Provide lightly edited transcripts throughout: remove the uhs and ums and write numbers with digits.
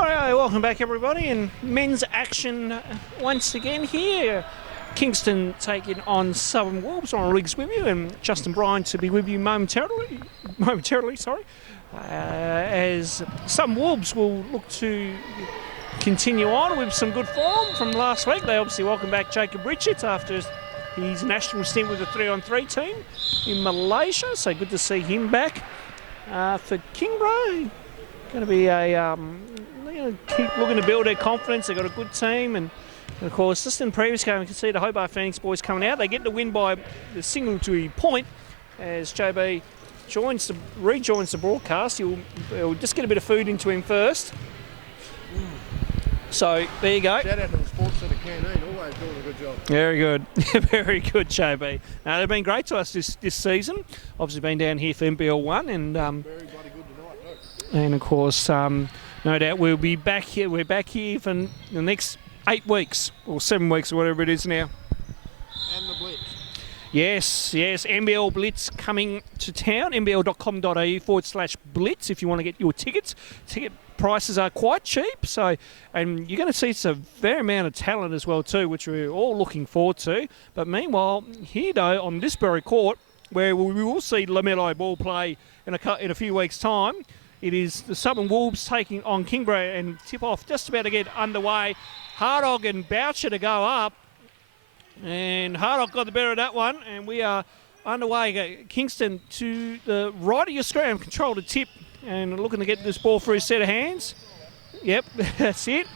All right, welcome back everybody, and men's action once again here. Kingston taking on Southern Wolves. On Riggs with you, and Justin Bryan to be with you momentarily. As some Wolves will look to continue on with some good form from last week. They obviously welcome back Jacob Richards after his national stint with the 3-on-3 team in Malaysia, so good to see him back. For Kingborough, going to be a keep looking to build their confidence. They've got a good team, and of course, just in the previous game, you can see the Hobart Phoenix boys coming out. They get the win by the single to a point as JB rejoins the broadcast. He'll just get a bit of food into him first. So there you go. Shout out to the Sports Centre canteen, always doing a good job. Very good, very good, JB. Now they've been great to us this season. Obviously been down here for NBL1, and very bloody good tonight, too. And of course, no doubt we'll be back here. We're back here for the next 8 weeks or 7 weeks or whatever it is now. And the Blitz. Yes, NBL Blitz coming to town. nbl.com.au/Blitz if you want to get your tickets. Ticket prices are quite cheap, and you're going to see a fair amount of talent as well too, which we're all looking forward to. But meanwhile, here though on this very court, where we will see Lamello ball play in a few weeks' time, it is the Southern Wolves taking on Kingborough, and tip-off just about to get underway. Hardog and Boucher to go up, and Hardog got the better of that one, and we are underway. Kingston to the right of your screen, control the tip, and looking to get this ball through a set of hands. Yep, that's it.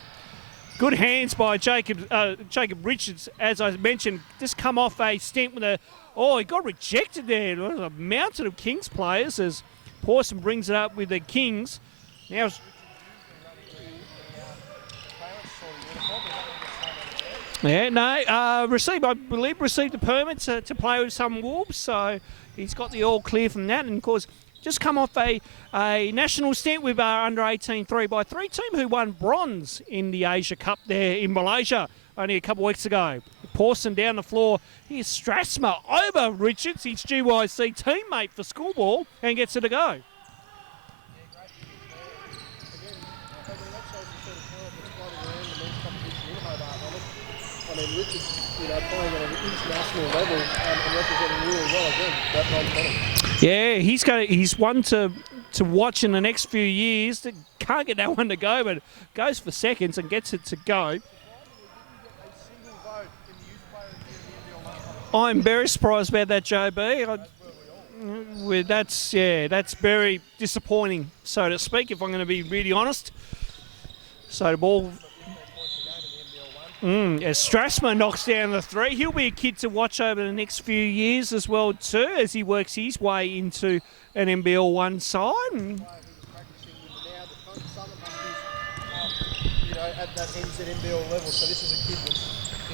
Good hands by Jacob Richards, as I mentioned, just come off a stint with a... Oh, he got rejected there. There was a mountain of Kings players as Pawson brings it up with the Kings. Now... Yeah, no, I believe received a permit to play with some Wolves, so he's got the all clear from that. And of course, just come off a national stint with our under-18 3x3 team who won bronze in the Asia Cup there in Malaysia only a couple of weeks ago. Pawson down the floor. Here's Strasma over Richards, his GYC teammate for schoolball, and gets it to go. I mean, Richards, playing at an international level and representing really well again. That non-penalty. Yeah, he's one to watch in the next few years. Can't get that one to go, but goes for seconds and gets it to go. I'm very surprised about that, JB. That's very disappointing, so to speak, if I'm going to be really honest. So the ball... as Strasma knocks down the three, he'll be a kid to watch over the next few years as well too, as he works his way into an NBL1 side. At that NZ NBL level, so this is a kid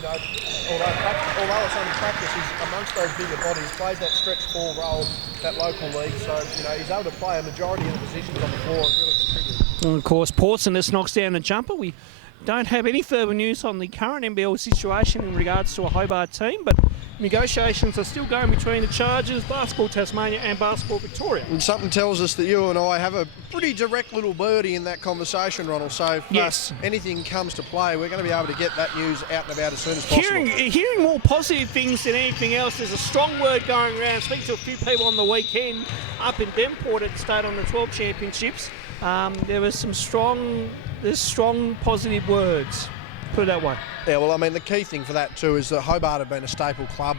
that, although it's only practice, he's amongst those bigger bodies, plays that stretch ball role, that local league, so he's able to play a majority of the positions on the floor and really contribute. And of course, Pawson just knocks down the jumper. We don't have any further news on the current NBL situation in regards to a Hobart team, but negotiations are still going between the Chargers, Basketball Tasmania and Basketball Victoria. And something tells us that you and I have a pretty direct little birdie in that conversation, Ronald, so if anything comes to play, we're going to be able to get that news out and about as soon as possible. Hearing more positive things than anything else, there's a strong word going around. Speaking to a few people on the weekend up in Devonport at the State on the 12 Championships, there was some strong positive words, put it that way. Yeah, well, I mean, the key thing for that too is that Hobart have been a staple club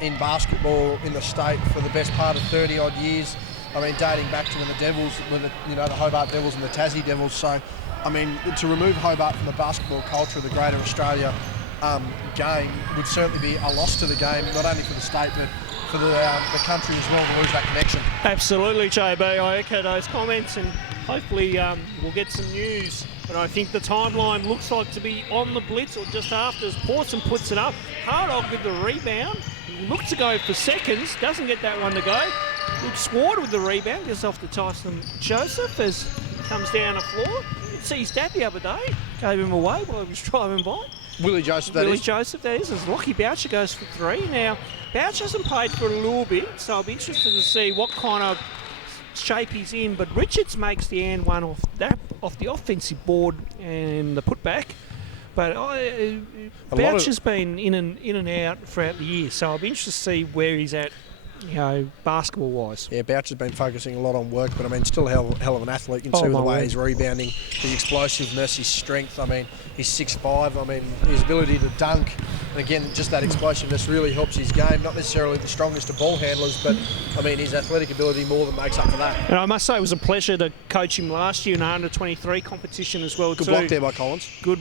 in basketball in the state for the best part of 30 odd years. I mean, dating back to when the Devils were the Hobart Devils and the Tassie Devils. So, I mean, to remove Hobart from the basketball culture of the Greater Australia game would certainly be a loss to the game, not only for the state but for the country as well, to lose that connection. Absolutely, JB. I echo those comments, and hopefully we'll get some news. But I think the timeline looks like to be on the blitz or just after as Pawson puts it up. Hardog with the rebound. He looks to go for seconds. Doesn't get that one to go. Looks Sward with the rebound. Gets off to Tyson Joseph as he comes down the floor. You see his dad the other day. Gave him away while he was driving by. Willie Joseph, that is. As Lockie Boucher goes for three. Now, Boucher hasn't played for a little bit, so I'll be interested to see what kind of shape he's in, but Richards makes the and one off the offensive board and the putback. But Boucher's been in and out throughout the year, so I'll be interested to see where he's at, basketball-wise. Yeah, Boucher's been focusing a lot on work, but I mean, still a hell of an athlete. You can see with the way he's rebounding, his explosiveness, his strength. I mean, he's 6'5". I mean, his ability to dunk, and again, just that explosiveness really helps his game. Not necessarily the strongest of ball handlers, but I mean, his athletic ability more than makes up for that. And I must say, it was a pleasure to coach him last year in the under-23 competition as well. Good block there by Collins. Good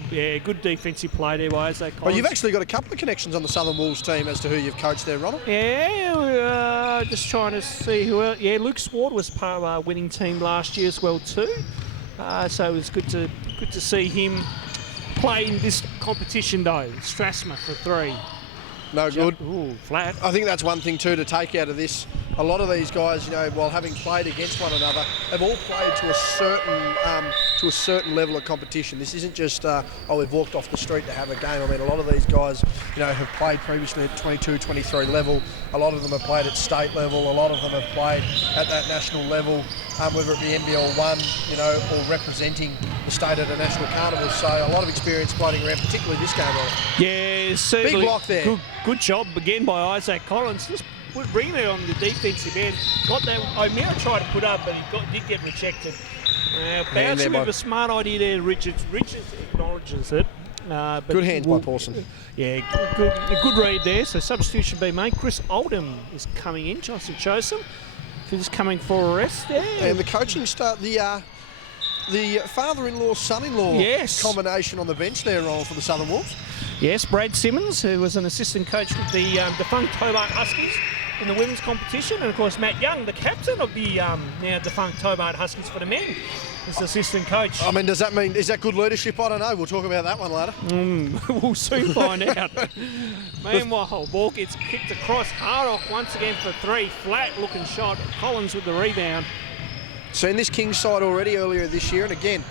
defensive play there by Isaac Collins. Well, you've actually got a couple of connections on the Southern Wolves team as to who you've coached there, Ronald. Yeah, just trying to see who else. Yeah, Luke Swart was part of our winning team last year as well too. So it was good to see him play in this competition though. Strasma for 3. No good. Ooh, flat. I think that's one thing too to take out of this. A lot of these guys, while having played against one another, have all played to a certain level of competition. This isn't just we've walked off the street to have a game. I mean, a lot of these guys, have played previously at 22, 23 level. A lot of them have played at state level. A lot of them have played at that national level, whether it be NBL 1, or representing the state at a national carnival. So a lot of experience floating around, particularly this game. Yeah, certainly. Big block there. Good job again by Isaac Collins. Just bringing it on the defensive end. Got that. O'Meara tried to put up, but he did get rejected. Boucher with a smart idea there. Richards acknowledges it. But good hands by Pawson. Yeah, good read there. So substitution being made. Chris Oldham is coming in. Johnson Chosen is coming for a rest there. And the coaching start, the father-in-law, son-in-law combination on the bench there, Ronald, for the Southern Wolves. Yes, Brad Simmons, who was an assistant coach with the defunct Hobart Huskies in the women's competition, and of course Matt Young, the captain of the now defunct Hobart Huskies for the men, is assistant coach. I mean, is that good leadership? I don't know. We'll talk about that one later. We'll soon find out. Meanwhile, ball gets kicked across. Hardock once again for 3, flat-looking shot. Collins with the rebound. Seen this Kings side already earlier this year, and again,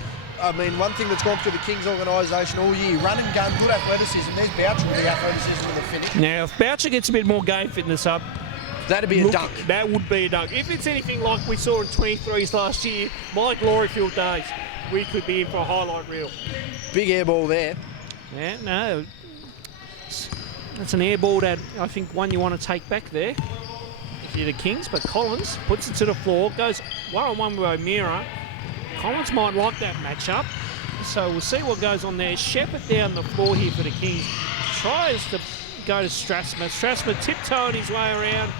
I mean, one thing that's gone through the Kings organisation all year, run and gun, good athleticism. There's Boucher with the athleticism and the finish. Now, if Boucher gets a bit more game fitness up, that'd be a dunk. That would be a dunk. If it's anything like we saw in 23s last year, my Gloryfield days, we could be in for a highlight reel. Big air ball there. Yeah, no. That's an air ball that I think one you want to take back there. If you're the Kings, but Collins puts it to the floor, goes one-on-one with O'Meara. Collins might like that matchup, so we'll see what goes on there. Shepherd down the floor here for the Kings. Tries to go to Strasma. Strasma tiptoed his way around.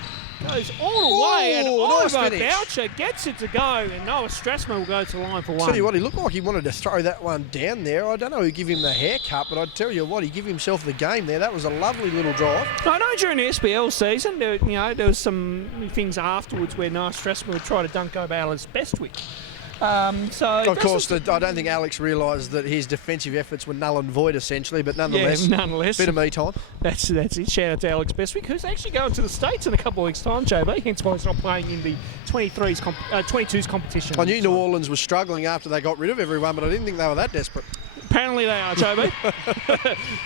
Goes all the way, and Oliver Boucher gets it to go, and Noah Strasma will go to the line for 1. Tell you what, he looked like he wanted to throw that one down there. I don't know who gave him the haircut, but I'd tell you what, he gave himself the game there. That was a lovely little drive. I know during the SBL season, there was some things afterwards where Noah Strasma would try to dunk over Alice Bestwick. Of course, I don't think Alex realised that his defensive efforts were null and void, essentially, but nonetheless, bit of me time. That's it. Shout out to Alex Bestwick, who's actually going to the States in a couple of weeks' time, JB, hence why he's not playing in the 22s competition. I knew New Orleans was struggling after they got rid of everyone, but I didn't think they were that desperate. Apparently they are, JB.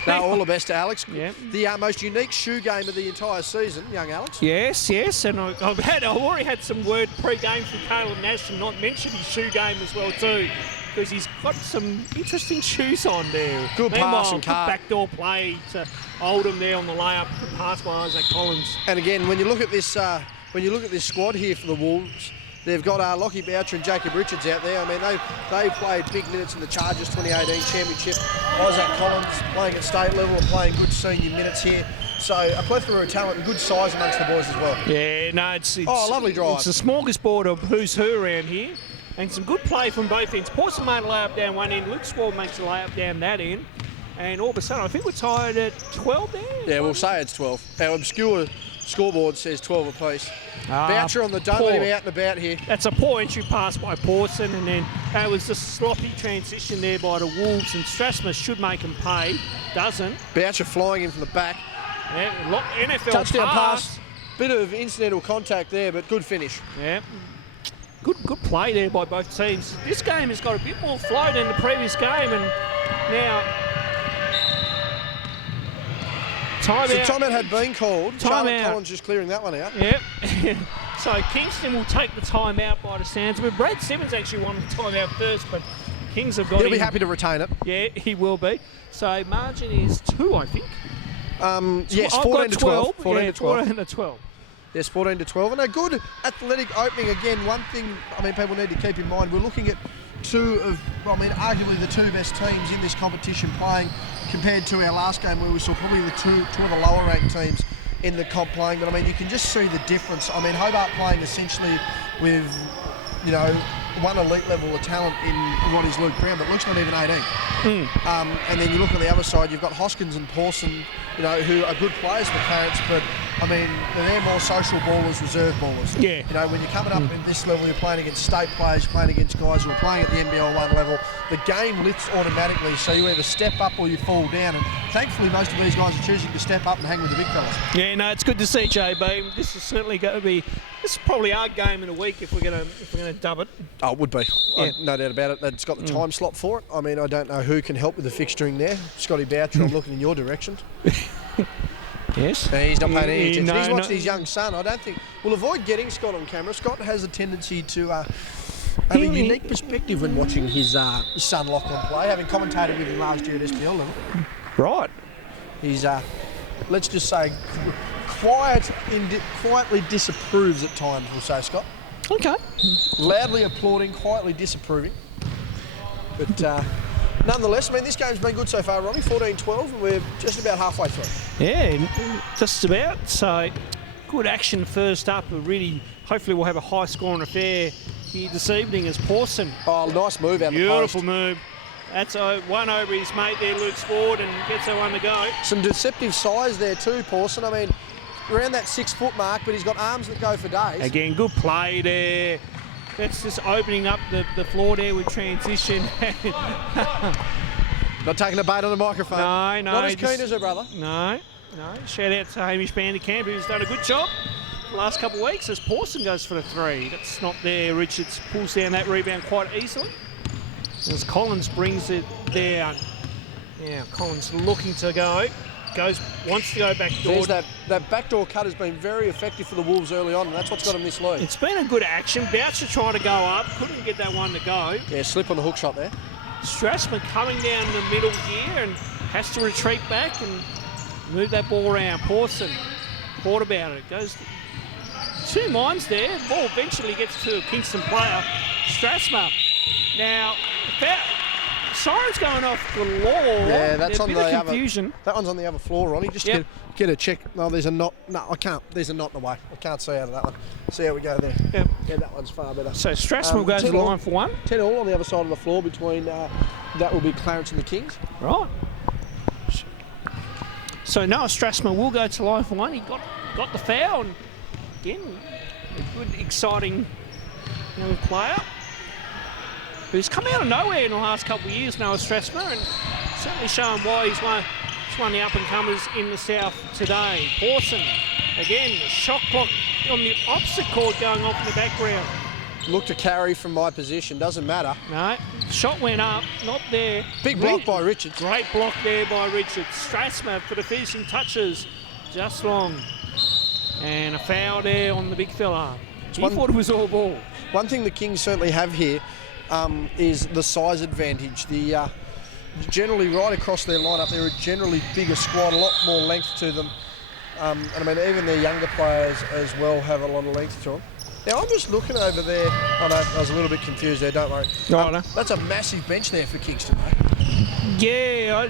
No, all the best to Alex. Yeah. The most unique shoe game of the entire season, young Alex. Yes, and I've already had some word pre-game from Caleb Nash and not mentioned his shoe game as well too, because he's got some interesting shoes on there. Good pass and cut. Backdoor play to Oldham there on the layup, good pass by Isaac Collins. And again, when you look at this, squad here for the Wolves, they've got Lockie Boucher and Jacob Richards out there. I mean, they played big minutes in the Chargers 2018 championship. Isaac Collins playing at state level and playing good senior minutes here. So a plethora of talent and good size amongst the boys as well. Yeah, no, it's lovely drive. It's a smorgasbord of who's who around here, and some good play from both ends. Pawson made a layup down one end. Luke Swall makes a layup down that end. And all of a sudden, I think we're tied at 12 there. Yeah, we'll say it's 12. Our obscure scoreboard says 12 apiece. Boucher on the don't let him out and about here. That's a poor entry pass by Pawson, and then that was a sloppy transition there by the Wolves, and Strasma should make him pay. Doesn't. Boucher flying in from the back. Yeah, NFL touchdown pass. Bit of incidental contact there, but good finish. Yeah. Good play there by both teams. This game has got a bit more flow than the previous game, and now timeout. So timeout had been called. Charlotte Collins just clearing that one out. Yep. So Kingston will take the time out by the stands. But Brad Simmons actually wanted the time out first, but Kings have got He'll him. be happy to retain it. Yeah, he will be. So margin is 2, I think. Yes, I've 14 got to 12. 14 yeah, to 12. 14 to 12. Yes, 14 to 12. And a good athletic opening. Again, one thing, people need to keep in mind, we're looking at arguably the 2 best teams in this competition playing compared to our last game where we saw probably two of the lower ranked teams in the comp playing. But, you can just see the difference. Hobart playing essentially with, one elite level of talent in what is Luke Brown, but Luke's not even 18. And then you look on the other side, you've got Hoskins and Pawson, who are good players for Clarence, but they're more social ballers, reserve ballers. Yeah. When you're coming up at this level, you're playing against state players, you're playing against guys who are playing at the NBL 1 level. The game lifts automatically, so you either step up or you fall down. And thankfully, most of these guys are choosing to step up and hang with the big fellas. Yeah, no, it's good to see, JB. This is certainly going to be. This is probably our game in a week if we're going to dub it. Oh, it would be. Yeah. No doubt about it. It's got the time slot for it. I don't know who can help with the fixturing there. Scotty Boucher, I'm looking in your direction. Yes. He's not paying any attention. He's No, watching his young son. I don't think... We'll avoid getting Scott on camera. Scott has a tendency to have a unique perspective when watching his son Lachlan play, having commentated with him last year at SPL level. Right. He's, let's just say, quietly disapproves at times, we'll say, Scott. Okay. Loudly applauding, quietly disapproving. But nonetheless, this game's been good so far, Ronnie. 14-12, and we're just about halfway through. Yeah, just about. So, good action first up. Hopefully we'll have a high-scoring affair here this evening as Pawson. Oh, nice move out the post. Beautiful move. That's one over his mate there, Luke Ford, and gets that one to go. Some deceptive size there too, Pawson. Around that 6 foot mark, but he's got arms that go for days. Again, good play there. That's just opening up the floor there with transition. Not taking a bait on the microphone. No. Not as keen as her brother. No. Shout out to Hamish Bander Canberra, who's done a good job the last couple of weeks as Pawson goes for the 3. That's not there. Richards pulls down that rebound quite easily. As Collins brings it down. Yeah, Collins looking to go. Wants to go back door. That backdoor cut has been very effective for the Wolves early on, and that's what's got them this lead. It's been a good action. Boucher tried to go up, couldn't get that one to go. Yeah, slip on the hook shot there. Strassman coming down the middle here and has to retreat back and move that ball around. Pawson thought about it. Goes 2 minds there. The ball eventually gets to a Kingston player. Strassman. Now, siren's going off the law. Yeah, that's on the confusion. That one's on the other floor, Ronnie. Just get a check. No, there's a knot. No, I can't. There's a knot in the way. I can't see out of that one. See how we go there. Yep. Yeah, that one's far better. So Strassman will go to the line for 1. 10-all on the other side of the floor between that will be Clarence and the Kings. Right. So Noah Strassman will go to line for 1. He got the foul, and again, a good, exciting young player. But he's come out of nowhere in the last couple of years, Noah Strassman, and certainly showing why he's one of the up-and-comers in the South today. Pawson, again, the shot clock on the opposite court going off in the background. Look to carry from my position, doesn't matter. No, shot went up, not there. Big block by Richards. Great block there by Richards. Strassman for the finishing touches, just wrong. And a foul there on the big fella. He thought it was all ball. One thing the Kings certainly have here is the size advantage. Generally right across their lineup, they're a generally bigger squad, a lot more length to them. Even their younger players as well have a lot of length to them. Now, I'm just looking over there. Oh, no, I was a little bit confused there, don't worry. No. That's a massive bench there for Kingston, mate. Yeah.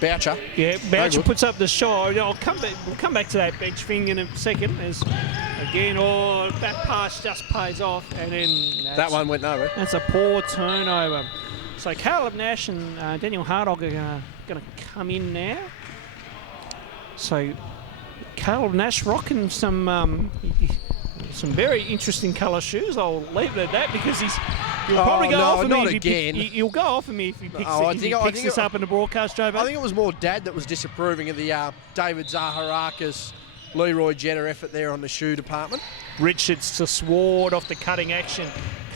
Boucher. Yeah, Boucher puts up the shot. We'll come back to that bench thing in a second. As again, that pass just pays off, and then that one went nowhere. That's a poor turnover. So Caleb Nash and Daniel Hardog are going to come in now. So Caleb Nash rocking some very interesting colour shoes. I'll leave it at that because he'll probably go off of me he'll go off of me if he picks this up in the broadcast, Joe. I think it was more Dad that was disapproving of the David Zaharakis, Leroy Jetta effort there on the shoe department. Richards to Sward off the cutting action.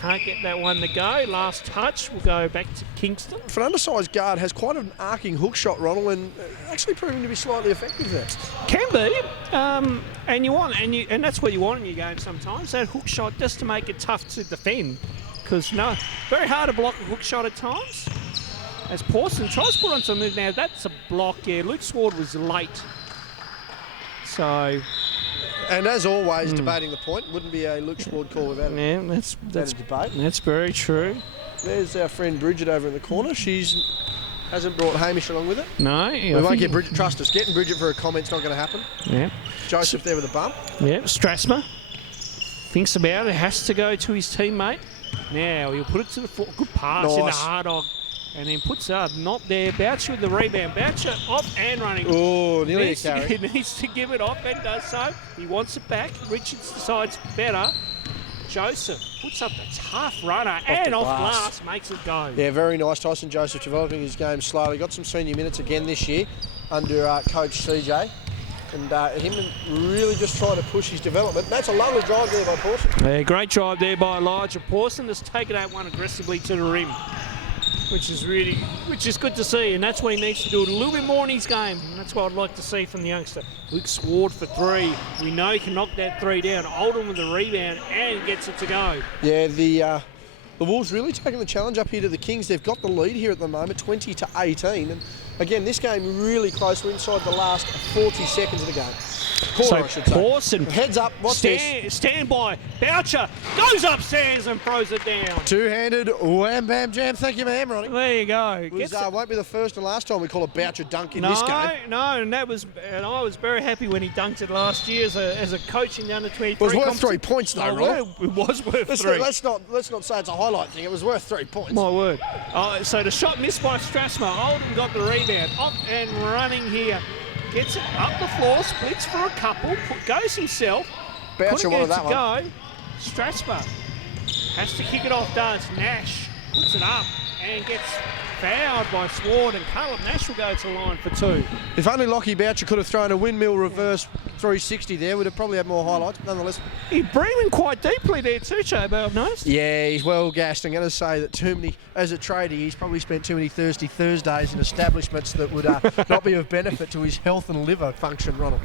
can't get that one to go. Last touch will go back to Kingston. For an undersized guard, has quite an arcing hook shot, Ronald, and actually proving to be slightly effective there. Can be, and that's what you want in your game sometimes. That hook shot just to make it tough to defend, because very hard to block a hook shot at times. As Pawson tries to put on some move now, that's a block. Yeah, Luke Sward was late. So. And as always, debating the point wouldn't be a Luke Sward call without a debate. That's very true. There's our friend Bridget over in the corner. Hasn't brought Hamish along with it. No. We won't get Bridget. Trust us. Getting Bridget for a comment's not going to happen. Yeah. Joseph there with a bump. Yeah. Strasmer thinks about it. Has to go to his teammate. Now he'll put it to the floor. Good pass into Hardog. And then puts it up, not there. Boucher with the rebound. Boucher off and running. Oh, nearly a carry. He needs to give it off and does so. He wants it back. Richards decides better. Joseph puts up the tough runner and off glass makes it go. Yeah, very nice. Tyson Joseph developing his game slowly. Got some senior minutes again this year under Coach CJ. And him really just trying to push his development. That's a lovely drive there by Pawson. Yeah, great drive there by Elijah Pawson. Just taking that one aggressively to the rim. Which is good to see, and that's what he needs to do a little bit more in his game, and that's what I'd like to see from the youngster. Luke Sward for three. We know he can knock that three down. Oldham with the rebound and gets it to go. Yeah, the Wolves really taking the challenge up here to the Kings. They've got the lead here at the moment, 20-18, and again, this game really close. We're inside the last 40 seconds of the game. Quarter, I should say. Pawson, heads up, what's this? Stand by. Boucher goes upstairs and throws it down. Two-handed wham, bam, jam. Thank you, ma'am, Ronnie. There you go. Won't be the first and last time we call a Boucher dunk in this game. No, and I was very happy when he dunked it last year as a coach in the under-23. It was worth 3 points, though, Ronnie. It was worth three. Let's not say it's a highlight thing. It was worth 3 points. My word. So the shot missed by Strasmer. Oldham got the rebound. Off and running here. Gets it up the floor, splits for a couple, goes himself. Boucher wanted that one. Go. Strasmer has to kick it off, does. Nash puts it up and gets fouled by Sward, and Caleb Nash will go to the line for two. If only Lockie Boucher could have thrown a windmill reverse 360 there, we'd have probably had more highlights, but nonetheless. He's breathing quite deeply there too, Chobo, I've noticed. Yeah, he's well gassed. I'm going to say that as a tradie, he's probably spent too many thirsty Thursdays in establishments that would not be of benefit to his health and liver function, Ronald.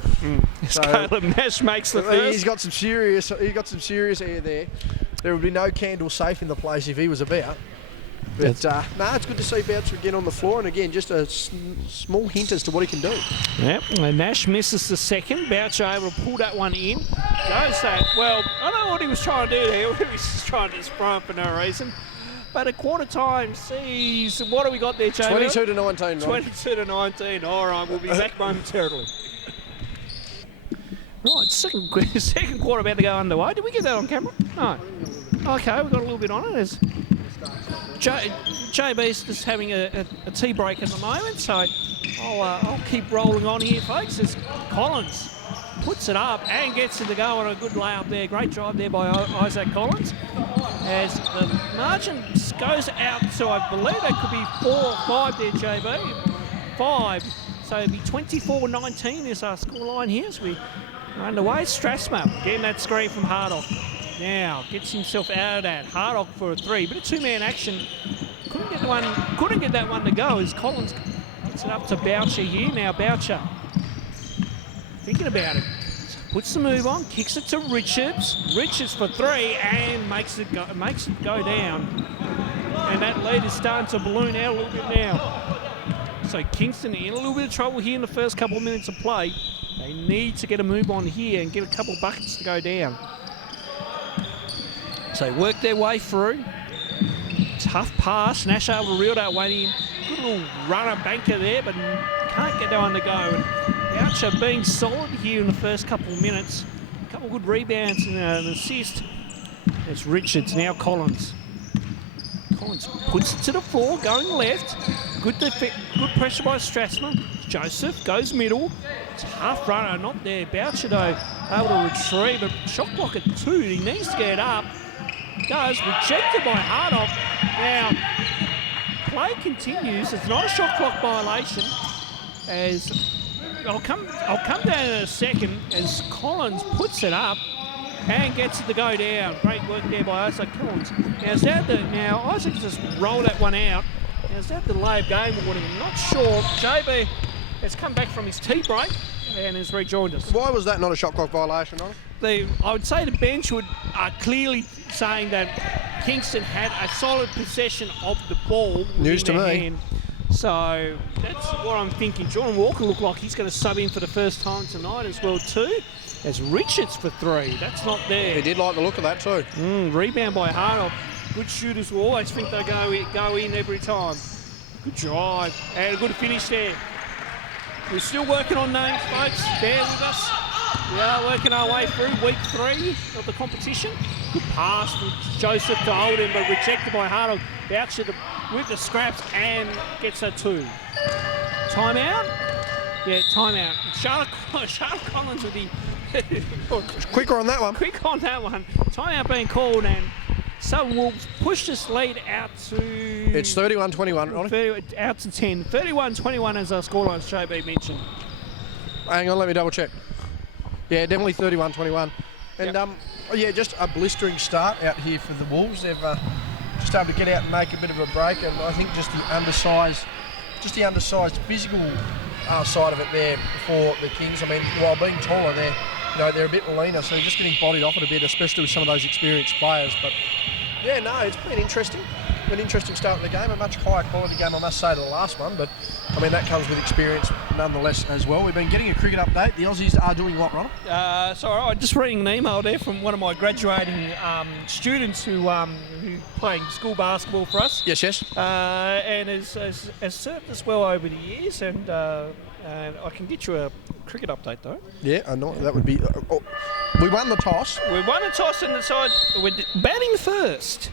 So Caleb Nash makes the first. He's got some serious air there. There would be no candle safe in the place if he was about. But it's good to see Boucher again on the floor, and again, just a small hint as to what he can do. Yep, and Nash misses the second. Boucher able to pull that one in. Goes that. Well, I don't know what he was trying to do there. He was just trying to just throw him for no reason. But at quarter time, what have we got there, Jamie? 22-19. 22-19. All right, we'll be back momentarily. Right, second quarter about to go underway. Did we get that on camera? No. Okay, we've got a little bit on it. JB's just having a tea break at the moment, so I'll keep rolling on here, folks, as Collins puts it up and gets it to go on a good layup there. Great drive there by Isaac Collins. As the margin goes out to, I believe it could be 4 or 5 there, JB. 5. So it'll be 24-19 is our scoreline here as we are underway. Strasmer getting that screen from Hardock. Now gets himself out of that. Hardock for a three. Bit of two-man action. Couldn't get that one to go as Collins gets it up to Boucher here. Now Boucher thinking about it. Puts the move on, kicks it to Richards. Richards for three and makes it go down. And that lead is starting to balloon out a little bit now. So Kingston in a little bit of trouble here in the first couple of minutes of play. They need to get a move on here and get a couple of buckets to go down. So they work their way through. Tough pass. Nash able to reel that one in. Good little runner banker there, but can't get that one to go. And Boucher being solid here in the first couple of minutes. A couple of good rebounds and an assist. It's Richards, now Collins. Collins puts it to the floor, going left. Good pressure by Strasmer. Joseph goes middle. Tough runner, not there. Boucher though, able to retrieve a shot clock at 2. He needs to get up. Does, rejected by Hardock. Now, play continues. It's not a shot clock violation. As I'll come down in a second as Collins puts it up. and gets it to go down. Great work there by Isaac Collins. Now Isaac just rolled that one out. Now is that the delay of game warning? I'm not sure. JB has come back from his tea break and has rejoined us. Why was that not a shot clock violation, Ron? I would say the bench are clearly saying that Kingston had a solid possession of the ball. News to me. Hand. So that's what I'm thinking. Jordan Walker looked like he's going to sub in for the first time tonight as well too. As Richards for 3. That's not there. He did like the look of that too. Rebound by Hardock. Good shooters will always think they go in every time. Good drive and a good finish there. We're still working on names, folks. Bear with us. We are working our way through week 3 of the competition. Good pass from Joseph to Holden, but rejected by Hardock. Boucher with the scraps and gets a 2. Timeout? Yeah, timeout. Charlotte Collins with the... Quicker on that one. Quick on that one. Timeout being called, and Southern Wolves push this lead out to... It's 31-21, Ronnie. Out to 10. 31-21 as our scoreline, JB mentioned. Hang on, let me double check. Yeah, definitely 31-21. And yeah, just a blistering start out here for the Wolves. They've just able to get out and make a bit of a break, and I think just the undersized physical side of it there for the Kings. I mean, while being taller, they're a bit leaner, so just getting bodied off it a bit, especially with some of those experienced players. But yeah, no, it's been interesting. An interesting start in the game, a much higher quality game, I must say, to the last one. But I mean, that comes with experience nonetheless as well. We've been getting a cricket update. The Aussies are doing what, Ron? Sorry, I'm just reading an email there from one of my graduating students who playing school basketball for us. Yes. And has served us well over the years, and I can get you a cricket update though. Yeah, I know that would be. We won the toss. We won the toss and decided we're batting first.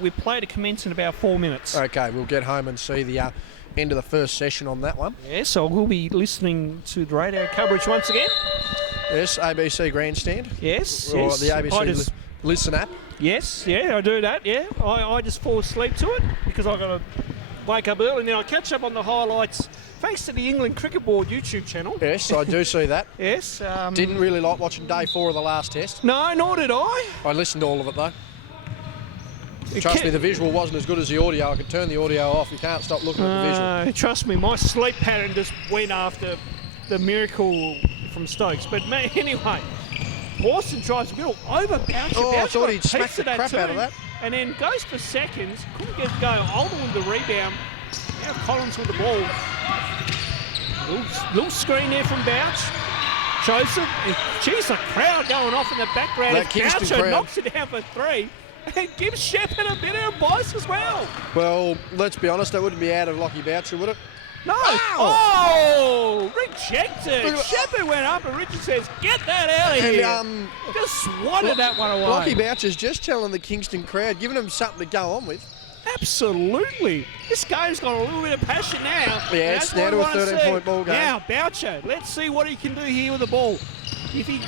We play to commence in about 4 minutes. Okay, we'll get home and see the end of the first session on that one. Yes, so we'll be listening to the radio coverage once again. Yes, ABC Grandstand. Yes. Or the ABC Listen app. Yes, yeah, I do that, yeah. I just fall asleep to it because I've got to wake up early and then I catch up on the highlights thanks to the England Cricket Board YouTube channel. Yes, I do see that. Yes. Didn't really like watching day 4 of the last test. No, nor did I. I listened to all of it though. Trust me, the visual wasn't as good as the audio. I could turn the audio off. You can't stop looking at the visual. Trust me, my sleep pattern just went after the miracle from Stokes. But anyway, Boston tries a little over bounce. I thought he'd smack the crap out of that. And then goes for seconds. Couldn't get it going. Oldham with the rebound. Now Collins with the ball. Little screen there from Bouch. Joseph. Geez, a crowd going off in the background. That Kingston Boucher crowd knocks it down for 3. And gives Shepherd a bit of advice as well. Well, let's be honest, that wouldn't be out of Lockie Boucher, would it? No. Oh, rejected. Shepherd went up and Richard says, get that out of here. Just swatted that one away. Lockie Boucher's just telling the Kingston crowd, giving them something to go on with. Absolutely. This game's got a little bit of passion now. Yeah, it's now to a 13-point ball game. Now, Boucher, let's see what he can do here with the ball. If he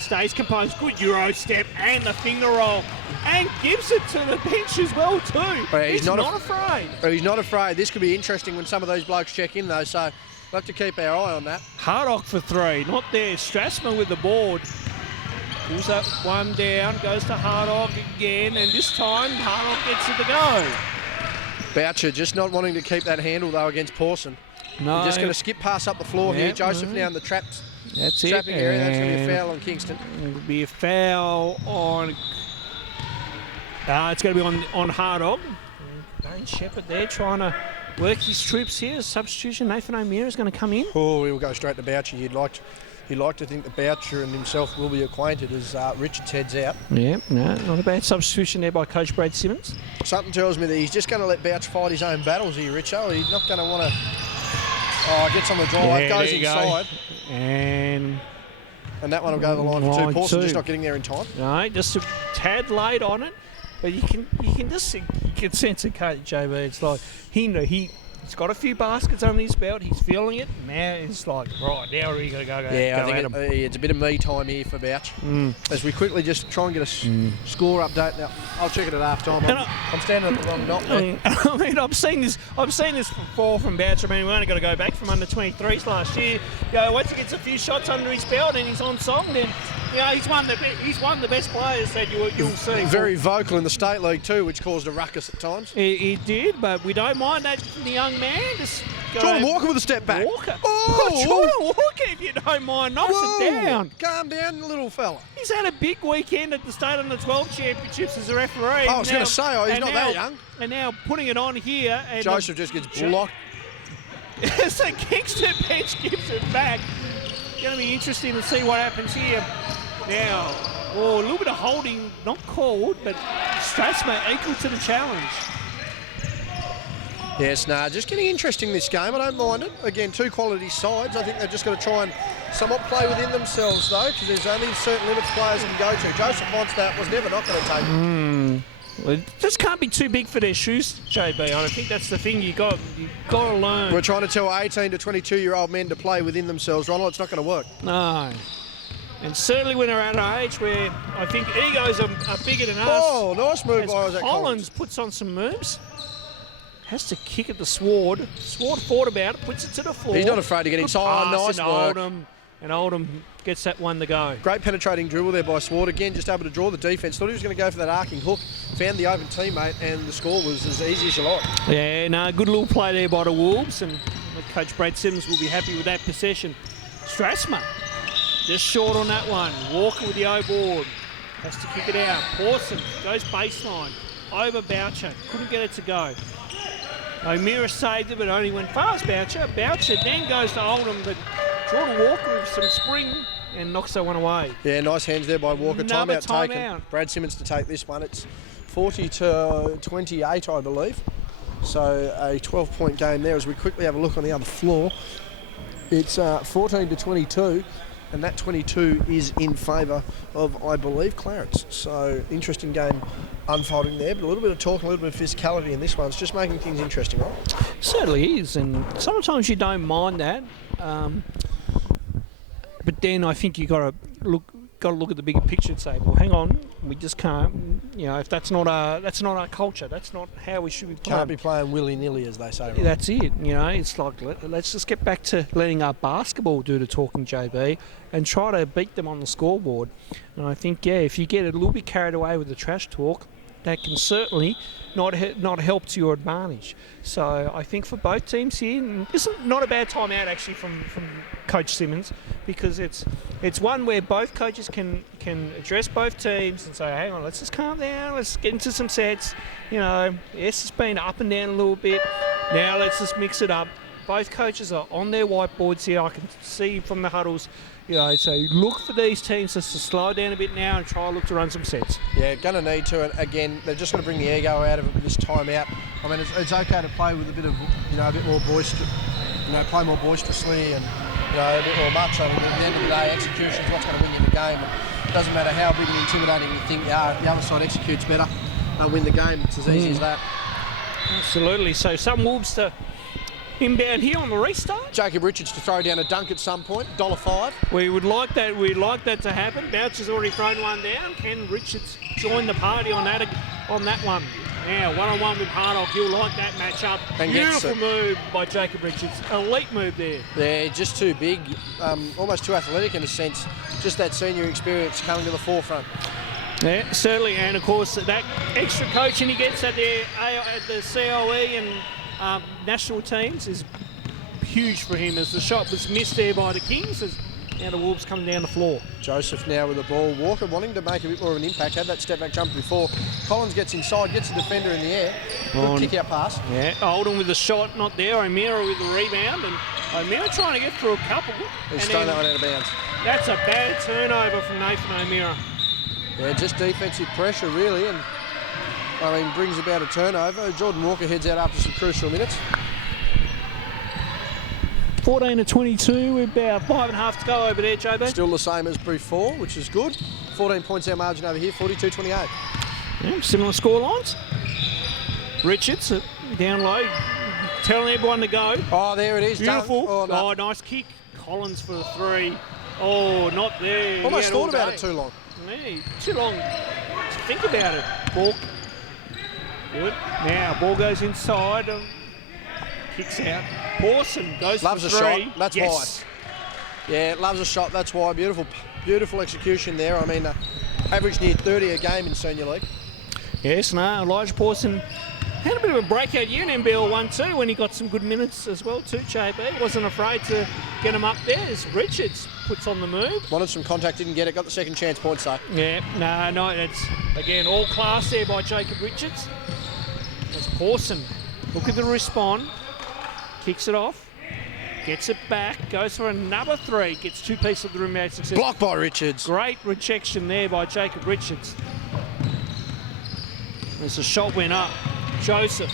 stays composed, good Euro step and the finger roll. And gives it to the bench as well too. Yeah, he's not afraid. He's not afraid. This could be interesting when some of those blokes check in though, so we'll have to keep our eye on that. Hardock for 3, not there. Strassman with the board. Pulls that one down, goes to Hardock again, and this time Hardock gets it to go. Boucher just not wanting to keep that handle though against Pawson. No. He's just going to skip pass up the floor here. Joseph now in the trapping area. That's going to be a foul on Kingston. It'll be a foul on... it's going to be on Hardock. Dane Shepherd there trying to work his troops here. Substitution, Nathan O'Meara is going to come in. Oh, he'll go straight to Boucher. You'd like to think that Boucher and himself will be acquainted as Richards heads out. Yeah, no, not a bad substitution there by Coach Brad Simmons. Something tells me that he's just going to let Boucher fight his own battles here, Richo. He's not going to want to... Oh, gets on the drive, goes inside. And that one will go to the line for 2. Pawson just not getting there in time. No, just a tad late on it. But you can just sense it, JB. It's like he's got a few baskets under his belt. He's feeling it. Now it's like, right, now we're going to go. Yeah, I think it's a bit of me time here for Bouch. As we quickly just try and get a score update. Now, I'll check it at half time. I'm standing at the wrong knot. I mean, I've seen this before from Bouch. I mean, we only got to go back from under 23s last year. Once he gets a few shots under his belt and he's on song, then Yeah, he's one of the best players that you'll see. Very vocal in the State League too, which caused a ruckus at times. He did, but we don't mind that from the young man. Just Jordan Walker with a step back. Walker. Oh, Jordan Walker, if you don't mind, knocks it down. Calm down, little fella. He's had a big weekend at the State Under 12 Championships as a referee. I was going to say, he's not that young. And now putting it on here. And Joseph just gets blocked. So Kingston bench gives it back. Going to be interesting to see what happens here. Now, a little bit of holding, not called, but Strathmore equal to the challenge. Yes, just getting interesting this game. I don't mind it. Again, two quality sides. I think they've just got to try and somewhat play within themselves, though, because there's only certain limits players can go to. Joseph Monstadt was never not going to take it. Well, it just can't be too big for their shoes, JB. I think that's the thing you got to learn. We're trying to tell 18 to 22-year-old men to play within themselves, Ronald. It's not going to work. No. And certainly when they're at an age where I think egos are bigger than us. Oh, nice move by Isaac Collins puts on some moves. Has to kick at the Sward. Sward thought about it, puts it to the floor. He's not afraid to get inside. Nice work. And Oldham gets that one to go. Great penetrating dribble there by Sward. Again, just able to draw the defence. Thought he was going to go for that arcing hook. Found the open teammate, and the score was as easy as you like. Yeah, no, good little play there by the Wolves, and Coach Brad Simmons will be happy with that possession. Strathmore just short on that one. Walker with the O-board. Has to kick it out. Pawson goes baseline. Over Boucher. Couldn't get it to go. O'Meara saved it, but only went past Boucher. Boucher then goes to Oldham, but Jordan Walker with some spring and knocks that one away. Yeah, nice hands there by Walker. Timeout taken. Out. Brad Simmons to take this one. It's 40 to 28, I believe. So a 12-point game there. As we quickly have a look on the other floor, it's 14 to 22. And that 22 is in favour of, I believe, Clarence. So, interesting game unfolding there, but a little bit of talk, a little bit of physicality in this one. It's just making things interesting, right? Certainly is, and sometimes you don't mind that. But then I think you got to look at the bigger picture and say, well, hang on, we just can't. You know, if that's not our culture, that's not how we should be playing. Can't be playing willy-nilly, as they say. Right? That's it. You know, it's like let's just get back to letting our basketball do the talking, JB, and try to beat them on the scoreboard. And I think, if you get a little bit carried away with the trash talk, that can certainly not help to your advantage. So I think for both teams here, this is not a bad timeout actually from Coach Simmons, because it's one where both coaches can address both teams and say, hang on, let's just calm down, let's get into some sets. You know, yes, it's been up and down a little bit. Now let's just mix it up. Both coaches are on their whiteboards here. I can see from the huddles. You know, so look for these teams just to slow down a bit now and try and look to run some sets. Yeah, going to need to. And again, they're just going to bring the ego out of it with this timeout. I mean, it's okay to play with a bit of, a bit more boisterous, play more boisterously and, a bit more macho. But at the end of the day, execution is what's going to win you the game. It doesn't matter how big and intimidating you think you are. The other side executes better, they'll win the game. It's as easy as that. Absolutely. So some Wolves to inbound here on the restart. Jacob Richards to throw down a dunk at some point, $1.05. We would like that. We'd like that to happen. Boucher's already thrown one down. Can Richards join the party on that one? Now, one-on-one with Hardock. You'll like that matchup. Beautiful move by Jacob Richards. Elite move there. Yeah, just too big, almost too athletic in a sense. Just that senior experience coming to the forefront. Yeah, certainly. And of course, that extra coaching he gets at the COE and national teams is huge for him, as the shot was missed there by the Kings, as now the Wolves come down the floor. Joseph now with the ball. Walker wanting to make a bit more of an impact. Had that step back jump before. Collins gets inside, gets the defender in the air. Good kick out pass. Yeah, Oldham with the shot, not there. O'Meara with the rebound, and O'Meara trying to get through a couple. He's thrown that one out of bounds. That's a bad turnover from Nathan O'Meara. Yeah, just defensive pressure really, and brings about a turnover. Jordan Walker heads out after some crucial minutes. 14 to 22, with about 5.5 to go over there, JB. Still the same as before, which is good. 14 points our margin over here, 42-28. Yeah, similar score lines. Richards down low, telling everyone to go. Oh, there it is. Beautiful. Oh, no. Nice kick. Collins for the three. Oh, not there. Almost thought about it too long. Yeah, too long to think about it. Ball. Good. Now, ball goes inside. Kicks out. Pawson goes loves for three. Loves a shot. That's wide. Yeah, loves a shot. That's wide. Beautiful Beautiful execution there. I mean, average near 30 a game in senior league. Yes, no, Elijah Pawson had a bit of a breakout year in NBL 1-2 when he got some good minutes as well too, JB. Wasn't afraid to get him up there as Richards puts on the move. Wanted some contact, didn't get it, got the second chance points though. Yeah, no, it's, again, all class there by Jacob Richards. That's Pawson. Look at the respond. Kicks it off. Gets it back. Goes for another three. Gets two pieces of the rim out success. Blocked by Richards. Great rejection there by Jacob Richards. As the shot went up. Joseph.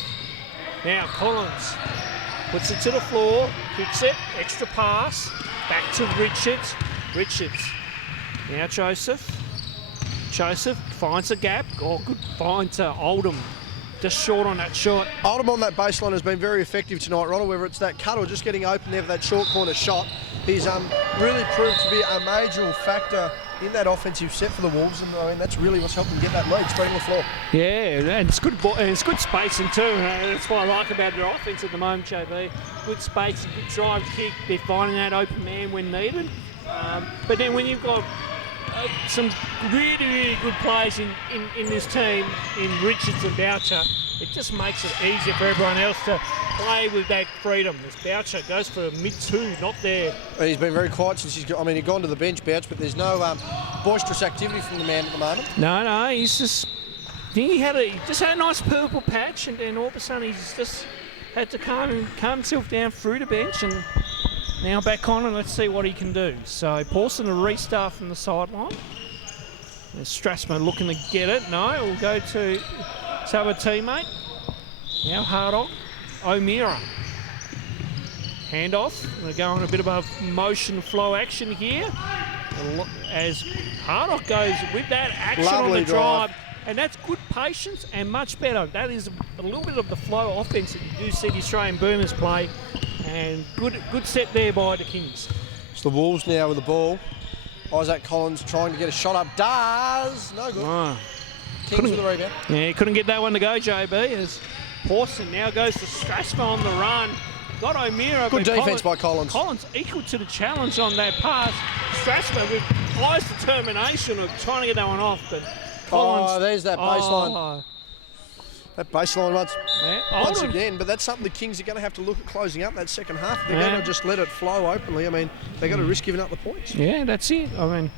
Now Collins. Puts it to the floor. Kicks it. Extra pass. Back to Richards. Richards. Now Joseph. Joseph finds a gap. Oh, good find to Oldham. Just short on that shot. Oldham on that baseline has been very effective tonight, Ronald, whether it's that cut or just getting open there for that short corner shot. He's really proved to be a major factor in that offensive set for the Wolves, and I mean, that's really what's helped them get that lead, spreading the floor. Yeah, and it's good, it's good spacing too. That's what I like about their offense at the moment, JB. Good space, good drive kick. They're finding that open man when needed. But then when you've got some really good players in this team, in Richards and Boucher, it just makes it easier for everyone else to play with that freedom. This Boucher goes for a mid-two, not there. He's been very quiet since he's gone to the bench, Bouch, but there's no boisterous activity from the man at the moment. No, he's just, I think he just had a nice purple patch, and then all of a sudden he's just had to calm himself down through the bench, and now back on, and let's see what he can do. So Pawson a restart from the sideline. There's Strassman looking to get it. No, it will go to his other teammate. Now Hardog, O'Meara. Handoff. We're going a bit of a motion flow action here. As Hardog goes with that action Lovely on the drive. And that's good patience and much better. That is a little bit of the flow offense that you do see the Australian Boomers play. And good set there by the Kings. It's the Wolves now with the ball. Isaac Collins trying to get a shot up. Does. No good. Oh. Kings with the rebound. Yeah, he couldn't get that one to go, JB, as Pawson now goes to Strasma on the run. Got O'Meara. Good defence by Collins. Collins equal to the challenge on that pass. Strasma with highest determination of trying to get that one off, but Collins. There's that baseline. That baseline once Oldham. again, but that's something the Kings are going to have to look at closing up that second half. They're going to just let it flow openly. I mean, they're going to risk giving up the points. Yeah, that's it. I mean,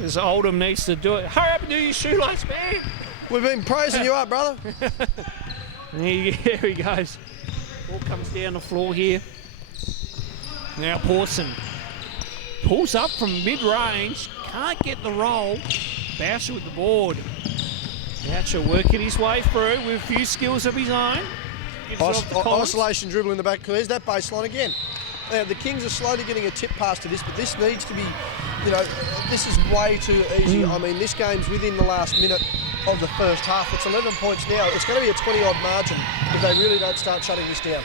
as Oldham needs to do it. Hurry up and do your shoelace, man. We've been praising you up, brother. Here he goes. Ball comes down the floor here. Now Pawson pulls up from mid-range. Can't get the roll. Boucher with the board. Boucher working his way through with a few skills of his own. Isolation dribble in the back. There's that baseline again. Now, the Kings are slowly getting a tip pass to this, but this needs to be, this is way too easy. I mean, this game's within the last minute of the first half. It's 11 points now. It's going to be a 20-odd margin if they really don't start shutting this down.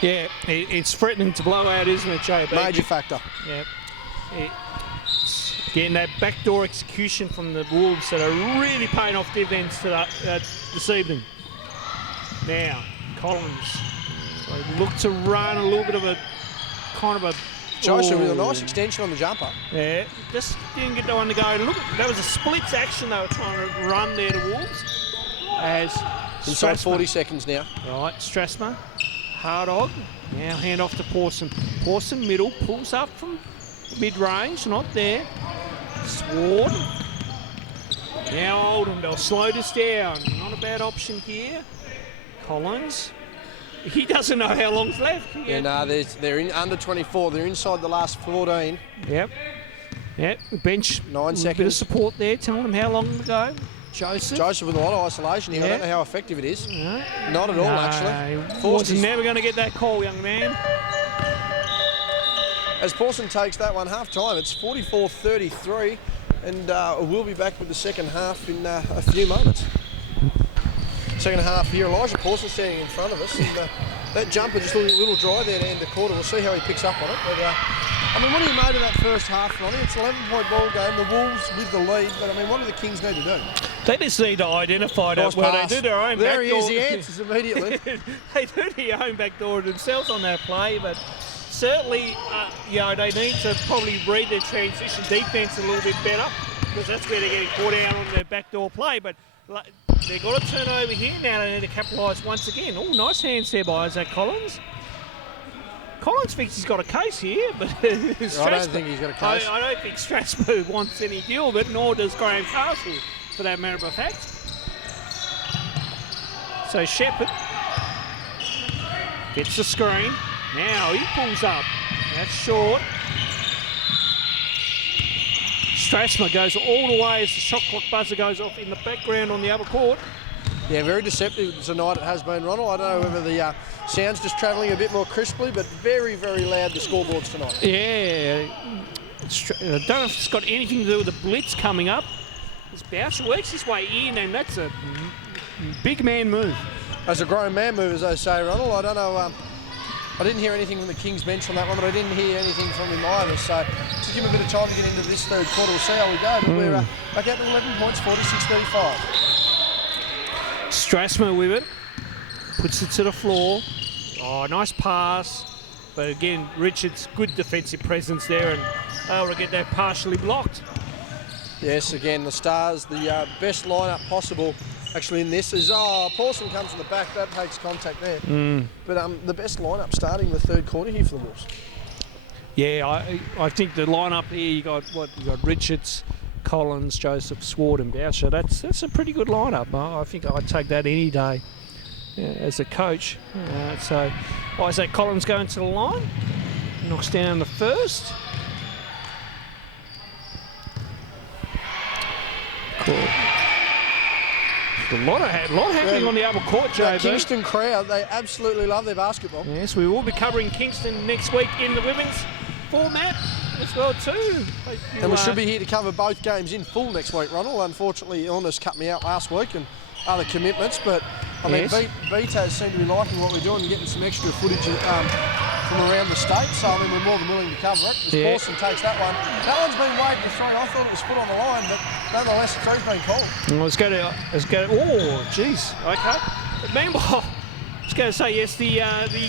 Yeah, it's threatening to blow out, isn't it, JB? Major factor. Yeah. Getting that backdoor execution from the Wolves that are really paying off dividends to this evening. Now, Collins. They look to run a little bit of a kind of a... Joseph with a nice extension on the jumper. Yeah, just didn't get that one to go. Look, that was a splits action they were trying to run there to Wolves. As inside 40 seconds now. Right, Strassma, Hardog. Now hand off to Pawson. Pawson middle, pulls up from mid-range, not there. Sward. Now Oldham, they'll slow this down. Not a bad option here. Collins. He doesn't know how long's left. Yeah, no, they're in under 24. They're inside the last 14. Yep. Bench. 9 seconds. Bit of support there, telling them how long to go. Joseph with a lot of isolation here. I don't know how effective it is. Not at all, actually. Was never going to get that call, young man. As Pawson takes that one half time, it's 44-33, and we'll be back with the second half in a few moments. Second half here, Elijah Pawson standing in front of us, and that jumper just a little dry there to end the quarter. We'll see how he picks up on it. But I mean, what do you made of that first half, Ronnie? It's an 11-point ball game. The Wolves with the lead, but I mean, what do the Kings need to do? They just need to identify that. Well, they do their own there backdoor. There he is, the answers immediately. They do their own backdoor themselves on that play, but certainly, they need to probably read their transition defence a little bit better, because that's where they're getting caught out on their backdoor play. But they've got to turn over here now. They need to capitalise once again. Oh, nice hands there by Isaac Collins. Collins thinks he's got a case here, but I don't think he's got a case. I don't think Strasbourg wants any deal of it, nor does Graham Castle, for that matter of fact. So Shepherd gets the screen. Now he pulls up. That's short. Strasma goes all the way as the shot clock buzzer goes off in the background on the other court. Yeah, very deceptive tonight it has been, Ronald. I don't know whether the sound's just travelling a bit more crisply, but very, very loud, the scoreboards tonight. Yeah. I don't know if it's got anything to do with the blitz coming up. As Boucher works his way in, and that's a big man move. That's a grown man move, as they say, Ronald. I don't know. I didn't hear anything from the Kings bench on that one, but I didn't hear anything from him either. So just give him a bit of time to get into this third quarter. We'll see how we go. But we're back out to 11 points, 46-35. Strasma with it. Puts it to the floor. Oh, nice pass. But again, Richards, good defensive presence there and able to get that partially blocked. Yes, again, the Stars, the best lineup possible. Actually, in this is Pawson comes from the back. That takes contact there. But the best lineup starting the third quarter here for the Wolves. Yeah, I think the lineup here you got Richards, Collins, Joseph, Swart, and Boucher. That's a pretty good lineup. I think I'd take that any day as a coach. So Isaac Collins going to the line, knocks down the first. Cool. A lot happening on the upper court, JB. The Kingston crowd, they absolutely love their basketball. Yes, we will be covering Kingston next week in the women's format as well too. And we should be here to cover both games in full next week, Ronald. Unfortunately, illness cut me out last week and other commitments, but I mean, Beataz seem to be liking what we're doing and getting some extra footage from around the state, so I mean, we're more than willing to cover it. As Pawson takes that one. That one's been waved to three. I thought it was put on the line, but nonetheless, the three's been called. Let's go. Oh, jeez. Okay. But meanwhile, I was going to say, yes, the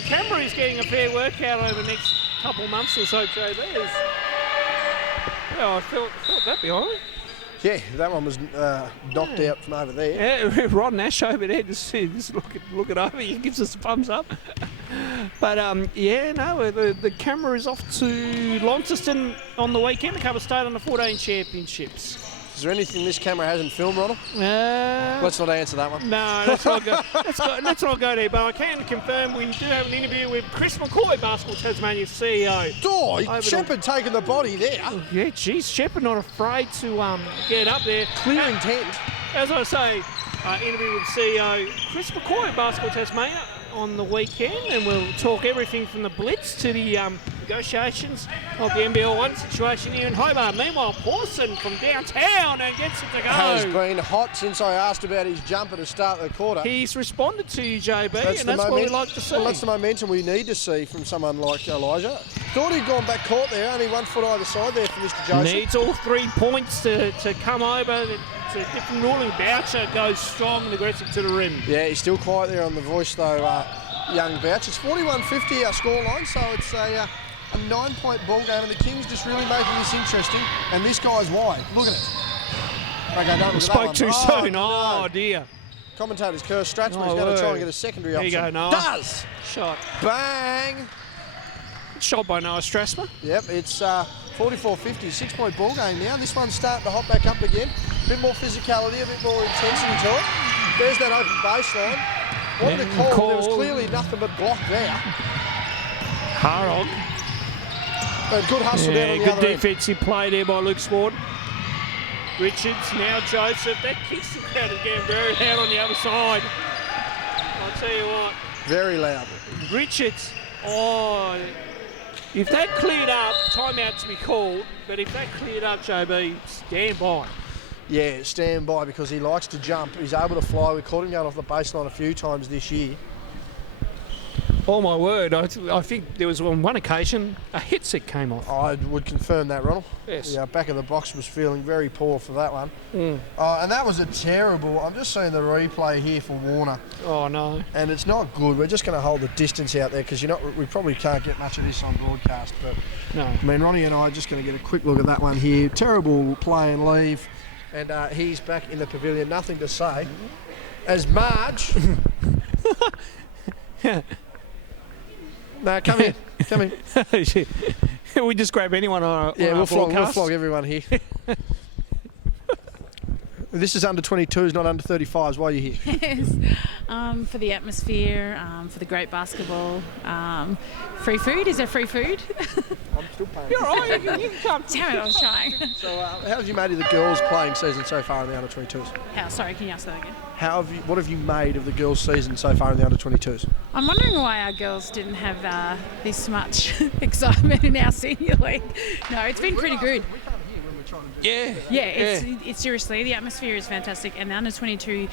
camera is getting a fair workout over the next couple of months or so, JB. I felt that behind me. Yeah, that one was knocked out from over there. Yeah, Rod Nash over there, just look it over. He gives us a thumbs up. But the camera is off to Launceston on the weekend to cover state on the 14 championships. Is there anything this camera hasn't filmed, Ronald? Let's not answer that one. No, let's not go there. But I can confirm we do have an interview with Chris McCoy, Basketball Tasmania's CEO. Oh, Shepherd taking the body there. Yeah, geez, Shepherd not afraid to get up there. Clear intent. As I say, interview with CEO Chris McCoy, Basketball Tasmania, on the weekend, and we'll talk everything from the blitz to the negotiations of the NBL1 situation here in Hobart. Meanwhile, Pawson from downtown and gets it to go. Has been hot since I asked about his jumper to start the quarter. He's responded to you, JB, and that's what we like to see. Well, that's the momentum we need to see from someone like Elijah. Thought he'd gone back court there, only 1 foot either side there for Mr. Joseph. Needs all 3 points to come over. It's a different ruling. Boucher goes strong and aggressive to the rim. Yeah, he's still quiet there on the voice though, young Boucher. It's 41-50 our scoreline, so it's a 9-point ball game, and the Kings just really making this interesting. And this guy's wide. Look at it. Okay, don't look Spoke at that too one. soon. Oh, dear. Commentator's curse. Stratsman's going to try and get a secondary option. There you go, Noah. Does. Shot. Bang. Shot by Noah Strasma. Yep, it's 44-50, 6-point ball game now. This one's starting to hop back up again. A bit more physicality, a bit more intensity to it. There's that open baseline. What a call. There was clearly nothing but block there. Harrog. But good hustle down on the good other end. defensive play there by Luke Swart. Richards, now Joseph. That kicks the crowd again very loud on the other side. I'll tell you what. Very loud. Richards. Oh, if that cleared up, timeout to be called, but if that cleared up, JB, stand by. Yeah, stand by, because he likes to jump. He's able to fly. We caught him going off the baseline a few times this year. Oh my word! I think there was on one occasion a headset came off. I would confirm that, Ronald. Yes. The back of the box was feeling very poor for that one. Mm. And that was a terrible. I'm just seeing the replay here for Warner, Oh no! and it's not good. We're just going to hold the distance out there because we probably can't get much of this on broadcast. But No. I mean, Ronnie and I are just going to get a quick look at that one here. Terrible play and leave, and he's back in the pavilion. Nothing to say. As Marge. No, come in. We just grab anyone on Yeah, our we'll broadcast. flog everyone here. This is under 22s, not under 35s. Why are you here? Yes, for the atmosphere, for the great basketball. Free food? Is there free food? I'm still paying. You're all right. You can come. Damn it, I was trying. So, how have you made of the girls' playing season so far in the under 22s? Sorry, can you ask that again? What have you made of the girls' season so far in the under 22s? I'm wondering why our girls didn't have this much excitement in our senior league. No, it's been pretty good. We can't hear when we're trying to do Yeah, it's seriously, the atmosphere is fantastic, and the under 22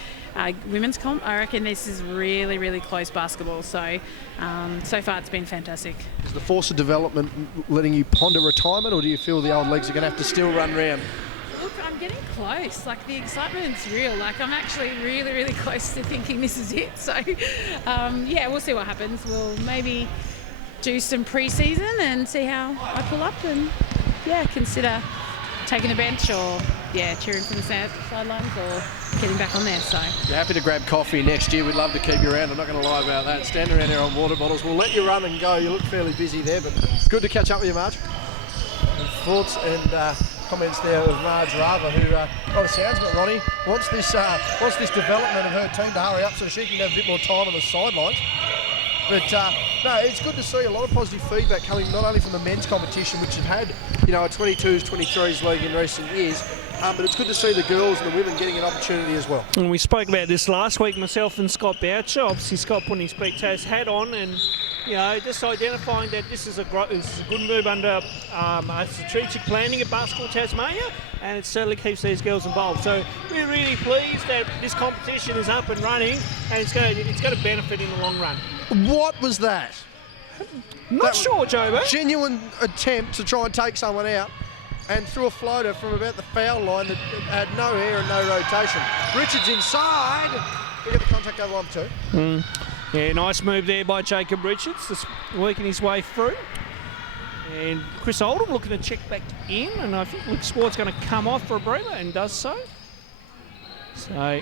women's comp, I reckon this is really, really close basketball. So, so far it's been fantastic. Is the force of development letting you ponder retirement, or do you feel the old legs are going to have to still run round? Look, I'm getting close. Like, the excitement's real. Like, I'm actually really, really close to thinking this is it. So, yeah, we'll see what happens. We'll maybe do some pre-season and see how I pull up, and yeah, consider taking a bench or cheering from the sidelines or getting back on there. So You're happy to grab coffee next year. We'd love to keep you around. I'm not going to lie about that. Stand around here on water bottles. We'll let you run and go. You look fairly busy there, but good to catch up with you, Marge. And thoughts and comments there of Marge Rather, who, by the sounds of it, Ronnie, wants this development of her team to hurry up so she can have a bit more time on the sidelines. But no, it's good to see a lot of positive feedback coming not only from the men's competition, which have had, a 22s, 23s league in recent years, but it's good to see the girls and the women getting an opportunity as well. And we spoke about this last week, myself and Scott Boucher. Obviously, Scott putting his Big Taz hat on and, just identifying that this is a good move under a strategic planning of Basketball Tasmania, and it certainly keeps these girls involved. So we're really pleased that this competition is up and running, and it's going to benefit in the long run. What was that? Not sure, Jobo. Genuine attempt to try and take someone out, and threw a floater from about the foul line that had no air and no rotation. Richards inside. We get the contact over line too. Yeah, nice move there by Jacob Richards, just working his way through. And Chris Oldham looking to check back in, and I think Luke Swart's going to come off for a breather and does so. So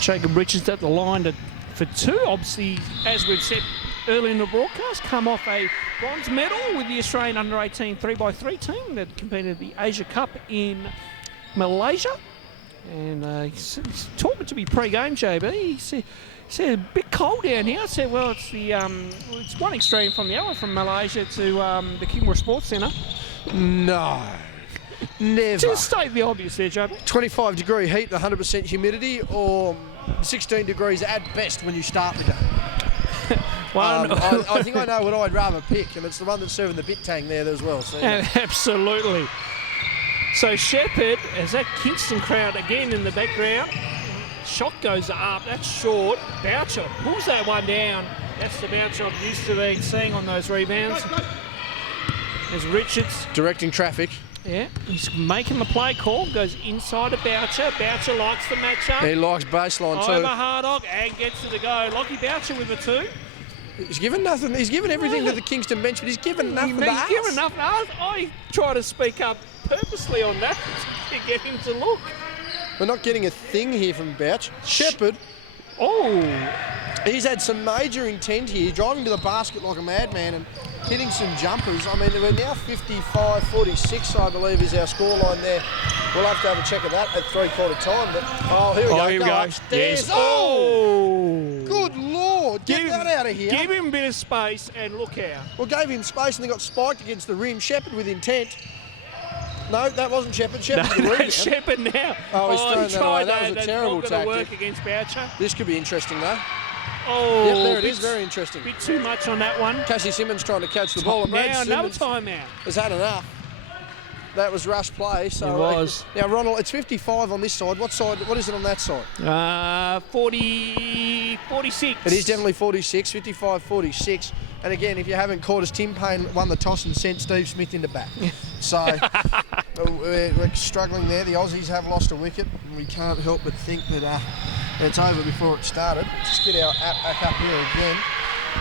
Jacob Richards at the line for two. Obviously, as we've said early in the broadcast, come off a bronze medal with the Australian under-18 3x3 team that competed at the Asia Cup in Malaysia. And he's talking to me pre-game, JB. He said a bit cold down here. I said, well, it's one extreme from the other, from Malaysia to the Kingborough Sports Centre. No. Never. Just state the obvious there, JB. 25 degree heat, 100% humidity, or 16 degrees at best when you start the game. I think I know what I'd rather pick, and it's the one that's serving the bit tang there as well. So, Absolutely. So Shepherd, as that Kingston crowd again in the background, shot goes up, that's short. Boucher pulls that one down. That's the Boucher I'm used to seeing on those rebounds. There's Richards. Directing traffic. Yeah, he's making the play call, goes inside of Boucher. Boucher likes the matchup. He likes baseline too. Over Hardock and gets to the go. Lockie Boucher with a two. He's given nothing. He's given everything to the Kingston bench, but he's given nothing to us. He's given nothing to us. I try to speak up purposely on that to get him to look. We're not getting a thing here from Bouch. Shepherd. Oh. He's had some major intent here, driving to the basket like a madman and hitting some jumpers. I mean, we're now 55-46, I believe, is our scoreline there. We'll have to have a check of that at three-quarter time. But here we go. Upstairs. Yes. Oh! Good Lord! Get that out of here. Give him a bit of space and look out. Well, gave him space and they got spiked against the rim. Shepherd with intent. No, that wasn't Shepherd. Shepherd's the rebound. Shepherd now. Oh, he's thrown he that tried away. That was a terrible tactic. tactic. Work against Boucher. This could be interesting, though. Oh, yep, there it is. Very interesting. Bit too much on that one. Cassie Simmons trying to catch the ball. And Brad now another Simmons timeout. has had enough. That was rush play. So It was. Now, Ronald, it's 55 on this side. What is it on that side? 46. It is definitely 46, 55-46. And again, if you haven't caught us, Tim Payne won the toss and sent Steve Smith into bat. So we're struggling there. The Aussies have lost a wicket. And we can't help but think that it's over before it started. Just get our app back up here again.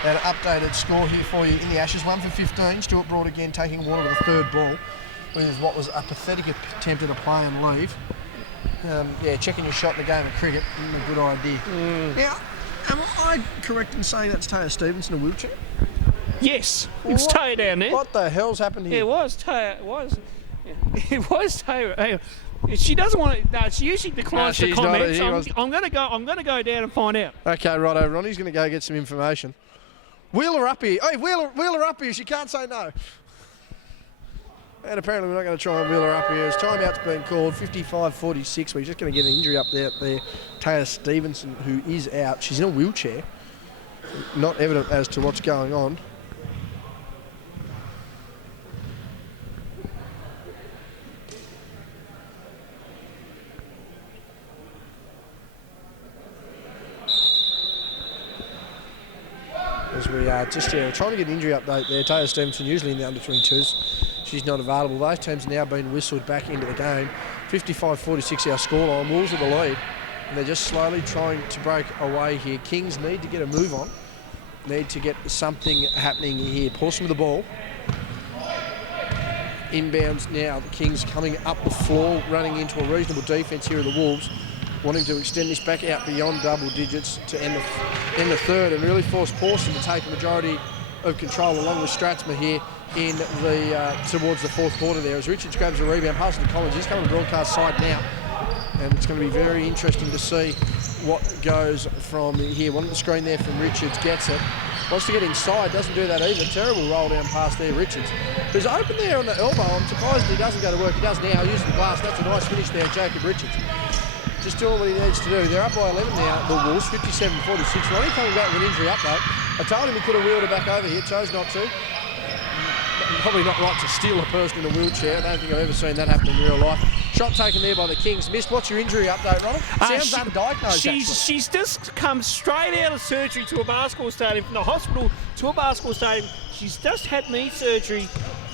An updated score here for you in the Ashes. 1 for 15. Stuart Broad again taking water with the third ball, with what was a pathetic attempt at a play and leave. Checking your shot in the game of cricket, a good idea. Now, am I correct in saying that's Taya Stevenson, a wheelchair? Yes, it's Taya down there. What the hell's happened here? Yeah, it was Taya. It was Taya. Hang on. She doesn't want to. No, she usually declines to comment. I'm going to go. I'm going to go down and find out. Okay, righto. Ronnie's going to go get some information. Wheel her up here. Hey, wheel her up here. She can't say no. And apparently we're not going to try and wheel her up here. As timeout's been called, 55-46. We're just going to get an injury up there. Taya Stevenson, who is out. She's in a wheelchair. Not evident as to what's going on. As we are just trying to get an injury update there. Taya Stevenson, usually in the under-22s. She's not available. Those teams now been whistled back into the game. 55-46 our scoreline. Wolves are the lead. And they're just slowly trying to break away here. Kings need to get a move on. Need to get something happening here. Pawson with the ball. Inbounds now. The Kings coming up the floor, running into a reasonable defence here of the Wolves. Wanting to extend this back out beyond double digits to end the third and really force Pawson to take a majority of control along with Stratsma here in the towards the fourth quarter there. As Richards grabs a rebound, passes to Collins. He's coming to the broadcast side now. And it's going to be very interesting to see what goes from here. One on the screen there from Richards, gets it. Wants to get inside, doesn't do that either. Terrible roll down pass there, Richards. Who's open there on the elbow. I'm surprised he doesn't go to work. He does now, using the glass. That's a nice finish there, Jacob Richards. Just doing what he needs to do. They're up by 11 now, the Wolves, 57-46. Ronnie coming back with an injury update. I told him he could have wheeled it back over here, chose not to. Probably not right to steal a person in a wheelchair. I don't think I've ever seen that happen in real life. Shot taken there by the Kings. Missed. What's your injury update, Ronald? Sounds undiagnosed, She's just come straight out of surgery to a basketball stadium, from the hospital to a basketball stadium. She's just had knee surgery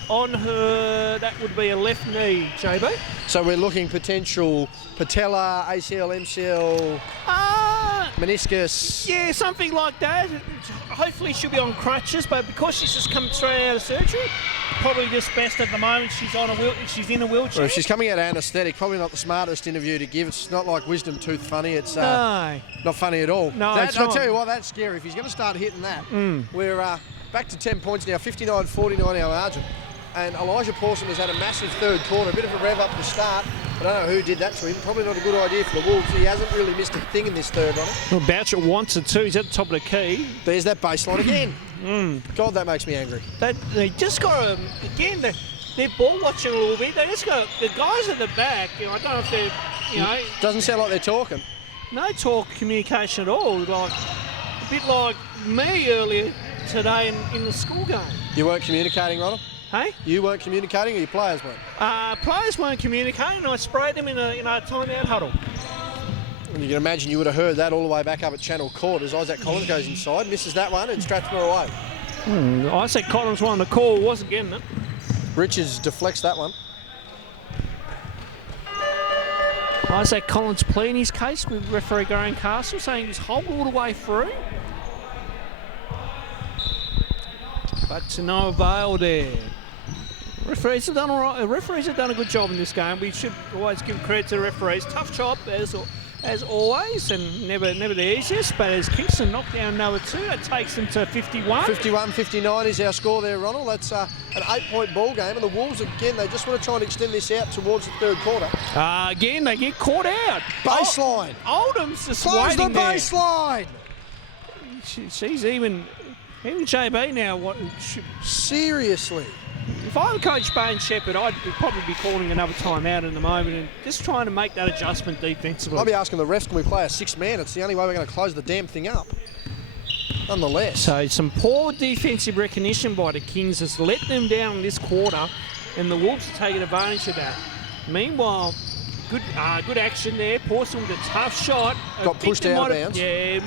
on her, that would be a left knee, JB. So we're looking potential patella, ACL, MCL, meniscus. Yeah, something like that. Hopefully she'll be on crutches, but because she's just come straight out of surgery, probably just best at the moment. She's in a wheelchair. Well, if she's coming out of anaesthetic, probably not the smartest interview to give. It's not like wisdom tooth funny. It's no, not funny at all. No, I'll tell you what, that's scary. If he's going to start hitting that, we're back to 10 points now, 59-49 our margin. And Elijah Pawson has had a massive third quarter, a bit of a rev up to start. I don't know who did that to him. Probably not a good idea for the Wolves. He hasn't really missed a thing in this third on it. Well, Boucher wants it too. He's at the top of the key. There's that baseline again. God, that makes me angry. They just got to, again, they're ball watching a little bit. They just got, the guys at the back, I don't know if they're, Doesn't sound like they're talking. No talk, communication at all. Like a bit like me earlier today in the school game. You weren't communicating, Ronald? Hey? You weren't communicating, or your players weren't? Players weren't communicating. I sprayed them in a timeout huddle. And you can imagine you would have heard that all the way back up at Channel Court as Isaac Collins goes inside, misses that one, and Stratsma away. Isaac Collins won the call, wasn't getting it. Richards deflects that one. Isaac Collins pleading his case with referee Graham Castle, saying he's whole all the way through. But to no avail there. Referees have done all right. Referees have done a good job in this game. We should always give credit to the referees. Tough job as always, and never the easiest. But as Kingston knocked down number 2, that takes them to 51. 51-59 is our score there, Ronald. That's an 8-point ball game, and the Wolves again. They just want to try and extend this out towards the third quarter. Again, they get caught out. Baseline. Oldham's just close waiting the baseline. There. She's even JB now. Seriously. If I'm Coach Bain Shepherd, I'd probably be calling another timeout in the moment and just trying to make that adjustment defensively. I'll be asking the refs, can we play a 6-man? It's the only way we're going to close the damn thing up. Nonetheless. So some poor defensive recognition by the Kings has let them down in this quarter. and the Wolves are taking advantage of that. Meanwhile, good action there. Pawson with a tough shot. Got pushed out of bounds. Yeah,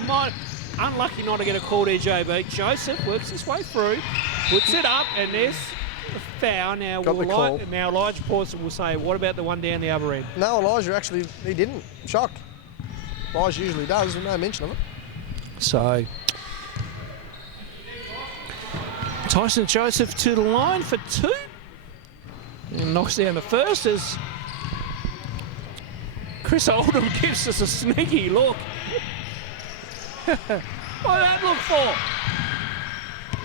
unlucky not to get a call there, JB. Joseph works his way through, puts it up, and there's a foul. Now, now Elijah Pawson will say, what about the one down the other end? No, Elijah actually, he didn't. Shocked. Elijah usually does, and no mention of it. So, Tyson Joseph to the line for 2. And knocks down the first as Chris Oldham gives us a sneaky look. What did that look for?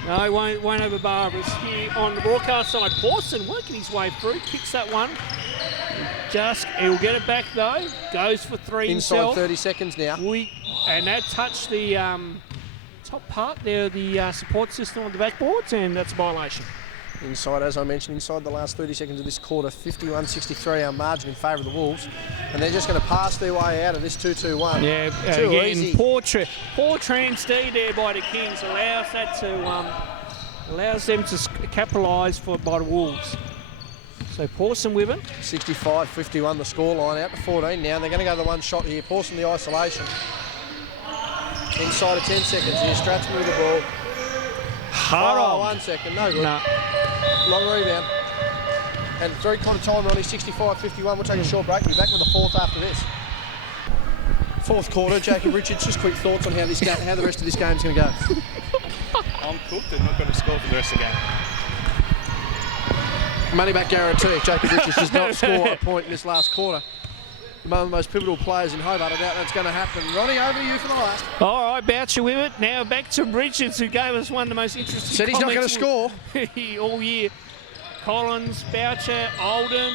No, he won't over Barbara's here on the broadcast side. Pawson working his way through, kicks that one. He'll get it back though. Goes for 3 himself. Inside 30 seconds now. And that touched the top part there, the support system on the backboards, and that's a violation. Inside, as I mentioned, inside the last 30 seconds of this quarter, 51-63 our margin in favour of the Wolves. And they're just going to pass their way out of this 2-2-1. Yeah, too again, easy. Poor trans D there by the Kings allows them to capitalise by the Wolves. So Pawson with it. 65-51 the scoreline, out to 14 now. They're going to go the one shot here. Pawson the isolation. Inside of 10 seconds here. Stratsman with the ball. Hard on. 1 second, no good. No. Long rebound. And very quarter time on his 65-51. We'll take a short break. We'll be back with the fourth after this. Fourth quarter, Jacob Richards, just quick thoughts on how the rest of this game's going to go. I'm cooked and not going to score for the rest of the game. Money back guarantee if Jacob Richards does not score a point in this last quarter. One of the most pivotal players in Hobart. I doubt that's going to happen. Ronnie, over to you for the last. All right, Boucher with it. Now back to Richards, who gave us one of the most interesting Said he's not going to score. all year. Collins, Boucher, Oldham.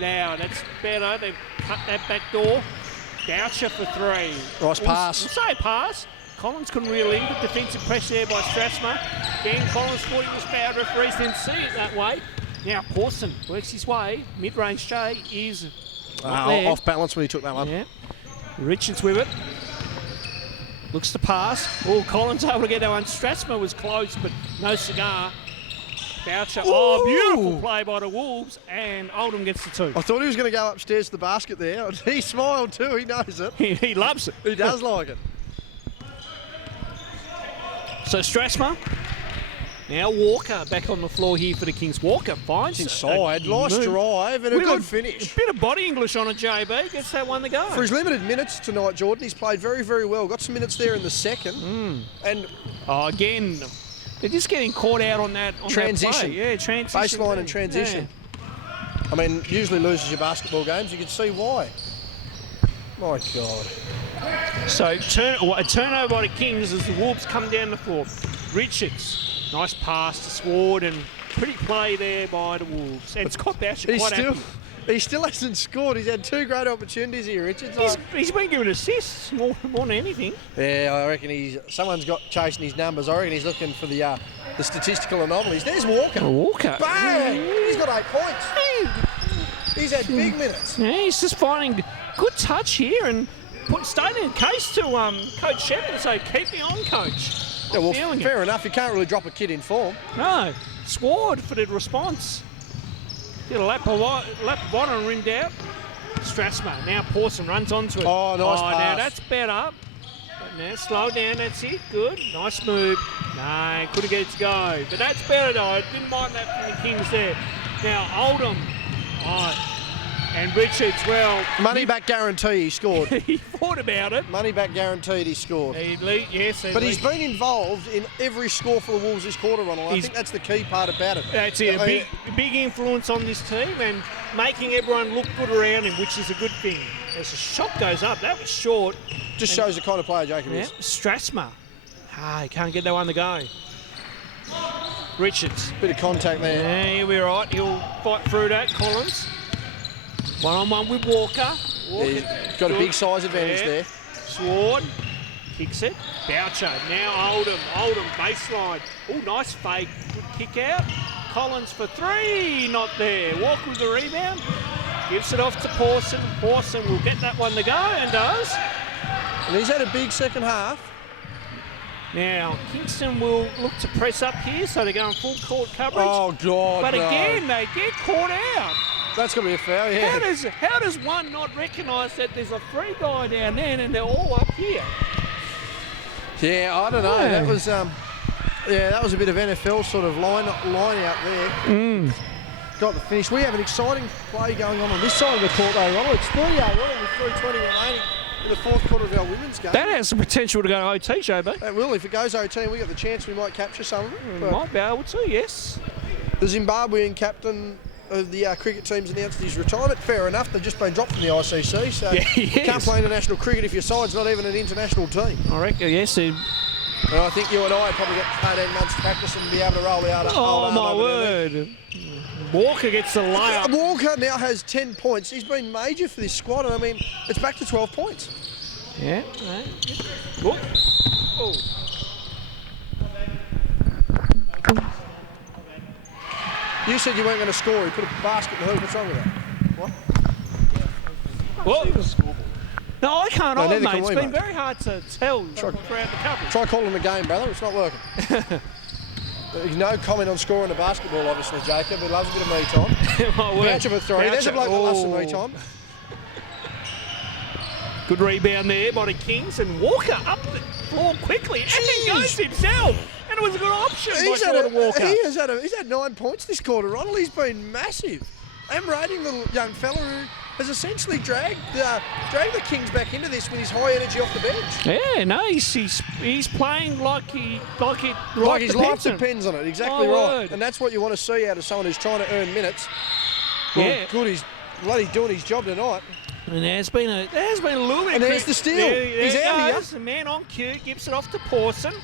Now that's better. They've cut that back door. Boucher for 3. Nice pass. We'll say pass. Collins couldn't reel in. Good defensive pressure there by Strathmore. Then Collins thought he was fouled. Referees didn't see it that way. Now Pawson works his way. Mid-range J is off balance when he took that one. Yeah. Richards with it. Looks to pass. Oh, Collins able to get that one. Strathmore was close, but no cigar. Boucher. Ooh. Oh, beautiful play by the Wolves, and Oldham gets the 2. I thought he was going to go upstairs to the basket there. He smiled too. He knows it. He loves it. He does like it. So Strathmore. Now Walker back on the floor here for the Kings. Walker finds inside. Nice drive and a good finish. A bit of body English on a JB. Gets that one to go. For his limited minutes tonight, Jordan, he's played very, very well. Got some minutes there in the second. And again, they're just getting caught out on that transition. That play. Yeah, transition. Baseline and transition. Yeah. I mean, usually loses your basketball games. You can see why. My God. So a turnover by the Kings as the Wolves come down the floor. Richards. Nice pass to Sward and pretty play there by the Wolves. And Scott Boucher quite happy. He still hasn't scored. He's had 2 great opportunities here, Richards. He's been given assists more than anything. Yeah, I reckon someone's got chasing his numbers. I reckon he's looking for the statistical anomalies. There's Walker. Walker. Bang! He's got 8 points. He's had big minutes. Yeah, he's just finding good touch here and stating a case to Coach Shepard and say, keep me on, Coach. Yeah, well, fair enough. You can't really drop a kid in form. No. Sward for the response. Did a lap of water and rimmed out. Strathmore. Now Pawson runs onto it. Oh, nice pass. Now that's better. But now slow down. That's it. Good. Nice move. No, couldn't get it to go. But that's better though. I didn't mind that from the Kings there. Now Oldham. And Richards, well... Money back guarantee he scored. He thought about it. Money back guaranteed he scored. Yes. But he's been involved in every score for the Wolves this quarter, Ronald. I think that's the key part about it. That's it. A big influence on this team and making everyone look good around him, which is a good thing. As the shot goes up, that was short. Just shows the kind of player Jacob is. Strathmore. He can't get that one to go. Richards. Bit of contact there. Yeah, he'll be right. He'll fight through that. Collins. One-on-one with Walker. He's got a big size advantage there. Sward kicks it. Boucher. Now Oldham. Oldham baseline. Oh, nice fake. Good kick out. Collins for 3. Not there. Walker with the rebound. Gives it off to Pawson. Pawson will get that one to go and does. And he's had a big second half. Now, Kingston will look to press up here, so they're going full court coverage. Oh, God, But no. again, they get caught out. That's going to be a foul, yeah. How does one not recognise that there's a free guy down there and they're all up here? Yeah, I don't know. Yeah. That was that was a bit of NFL sort of line out there. Got the finish. We have an exciting play going on this side of the court, though, Ronald. It's 38 with 3:20 remaining in the fourth quarter of our women's game. That has the potential to go to OT, JB. That will. If it goes OT and we get the chance, we might capture some of it. We But might be able to, yes. the Zimbabwean captain of the cricket team's announced his retirement. Fair enough. They've just been dropped from the ICC, so you can't play international cricket if your side's not even an international team. I reckon, yes. And I think you and I probably get 18 months to practice and be able to roll out. Oh, my word. Walker gets the layup. Walker now has 10 points. He's been major for this squad, and I mean, it's back to 12 points. Yeah. Look. Oh. You said you weren't going to score. He put a basket in the hoop. What's wrong with that? What? What? No, I can't No, either, neither mate. can It's we, been mate. very hard to tell throughout the coverage. Try calling the game, brother. It's not working. There's no comment on scoring the basketball, obviously, Jacob. He loves a bit of me time. My word. Voucher for three. There's a bloke that loves some me time. Good rebound there by the Kings, and Walker up the floor quickly and then goes himself. And it was a good option by Jordan Walker. He's had 9 points this quarter, Ronald. He's been massive. I'm rating the young fella who has essentially dragged the Kings back into this with his high energy off the bench. Yeah, no, he's playing like His life depends on it. Exactly My right. word. And that's what you want to see out of someone who's trying to earn minutes. Well, Yeah. good. He's bloody doing his job tonight. And there's been a little bit. And there's the steal. He's out here. The man on cue gives it off to Pawson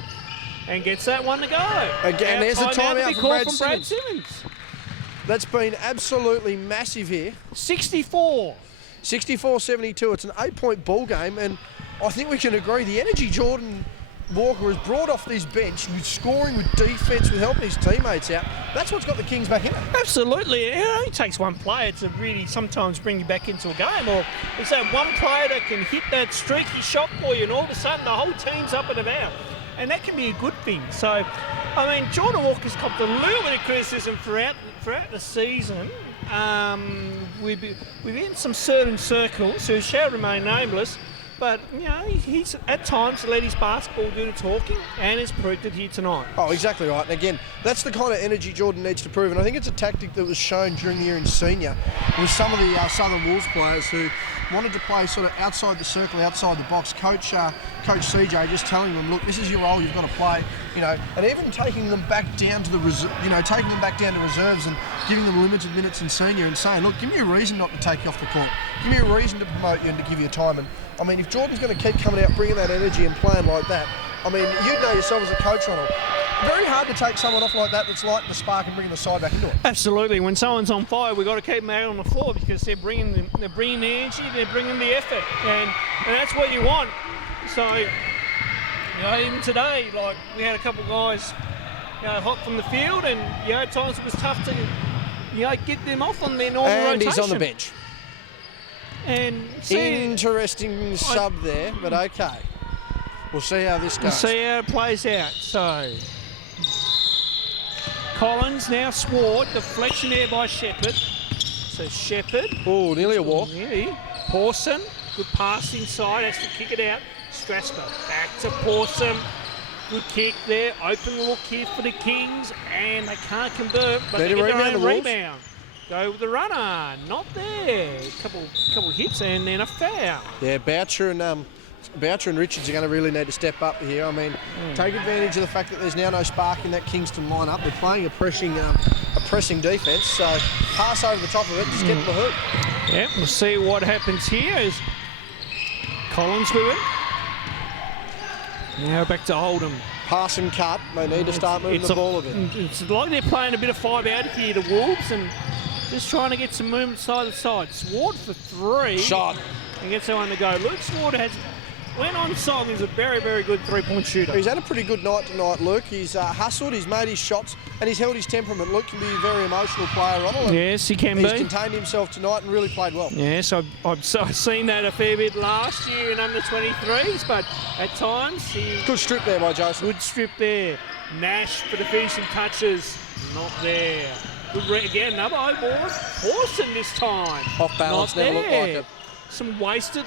and gets that one to go. Again, there's a timeout from from Brad Brad Simmons. That's been absolutely massive here. 64. 64-72. It's an 8-point ball game, and I think we can agree the energy Jordan Walker has brought off this bench with scoring, with defence, with helping his teammates out. That's what's got the Kings back in it. Absolutely. It only takes one player to really sometimes bring you back into a game, or it's that one player that can hit that streaky shot for you, and all of a sudden the whole team's up and about. And that can be a good thing. So, I mean, Jordan Walker's copped a little bit of criticism throughout the season. Within some certain circles, who shall remain nameless, but, you know, he's at times let his basketball do the talking, and has proved it here tonight. Oh, exactly right. And again, that's the kind of energy Jordan needs to prove. And I think it's a tactic that was shown during the year in senior with some of the Southern Wolves players who wanted to play sort of outside the circle, outside the box. Coach CJ just telling them, look, this is your role, you've got to play, you know, and even taking them back down to reserves and giving them limited minutes in senior and saying, look, give me a reason not to take you off the court. Give me a reason to promote you and to give you time. And I mean, if Jordan's going to keep coming out, bringing that energy and playing like that, I mean, you know yourself as a coach, Ronald, very hard to take someone off like that that's lighting the spark and bringing the side back into it. Absolutely. When someone's on fire, we've got to keep them out on the floor because they're bringing the energy, they're bringing the effort, and that's what you want. So, you know, even today, like, we had a couple of guys, you know, hot from the field, and, you know, at times it was tough to, you know, get them off on their normal rotation. And he's on the bench. And interesting sub there, but okay. We'll see how this goes. We'll see how it plays out. So, Collins now Sward, deflection there by Shepherd. So Shepherd. Oh, nearly a walk. Nearly. Pawson, good pass inside, has to kick it out. Strasper back to Pawson. Good kick there. Open look here for the Kings, and they can't convert, but they get their own rebound. Go with the runner, not there. Couple hits and then a foul. Yeah, Boucher and Richards are going to really need to step up here. I mean, take advantage of the fact that there's now no spark in that Kingston lineup. They're playing a pressing defence, so pass over the top of it, just get to the hoop. Yeah, we'll see what happens here as Collins with it. Now back to Oldham. Pass and cut. They need to start moving the ball a bit. It's like they're playing a bit of 5 out here, the Wolves, and just trying to get some movement side to side. Sward for 3. Shot. And gets that one to go. Luke Sward has when on song, he's a very, very good three-point shooter. He's had a pretty good night tonight, Luke. He's hustled, he's made his shots, and he's held his temperament. Luke can be a very emotional player, Ronald. Yes, he can He's be. contained himself tonight and really played well. Yes, I've seen that a fair bit last year in under-23s, but at times he... Good strip there by Joseph. Good strip there. Nash for the finishing touches. Not there. Good again, another high ball. Pawson this time. Off balance, Not never looked there. like it. Some wasted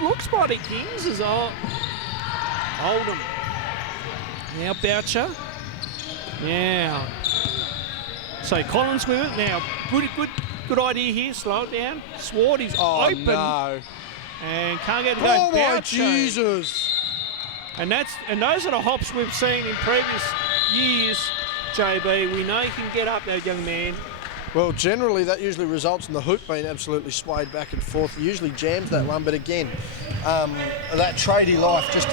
looks by the Kings as I hold them. Now Boucher. Now. So Collins with it. Now good idea here. Slow it down. Swart is open. No. And can't get it to go. Oh, my Boucher. Jesus. And those are the hops we've seen in previous years, JB. We know you can get up, that young man. Well, generally that usually results in the hoop being absolutely swayed back and forth. He usually jams that one, but again, that tradie life just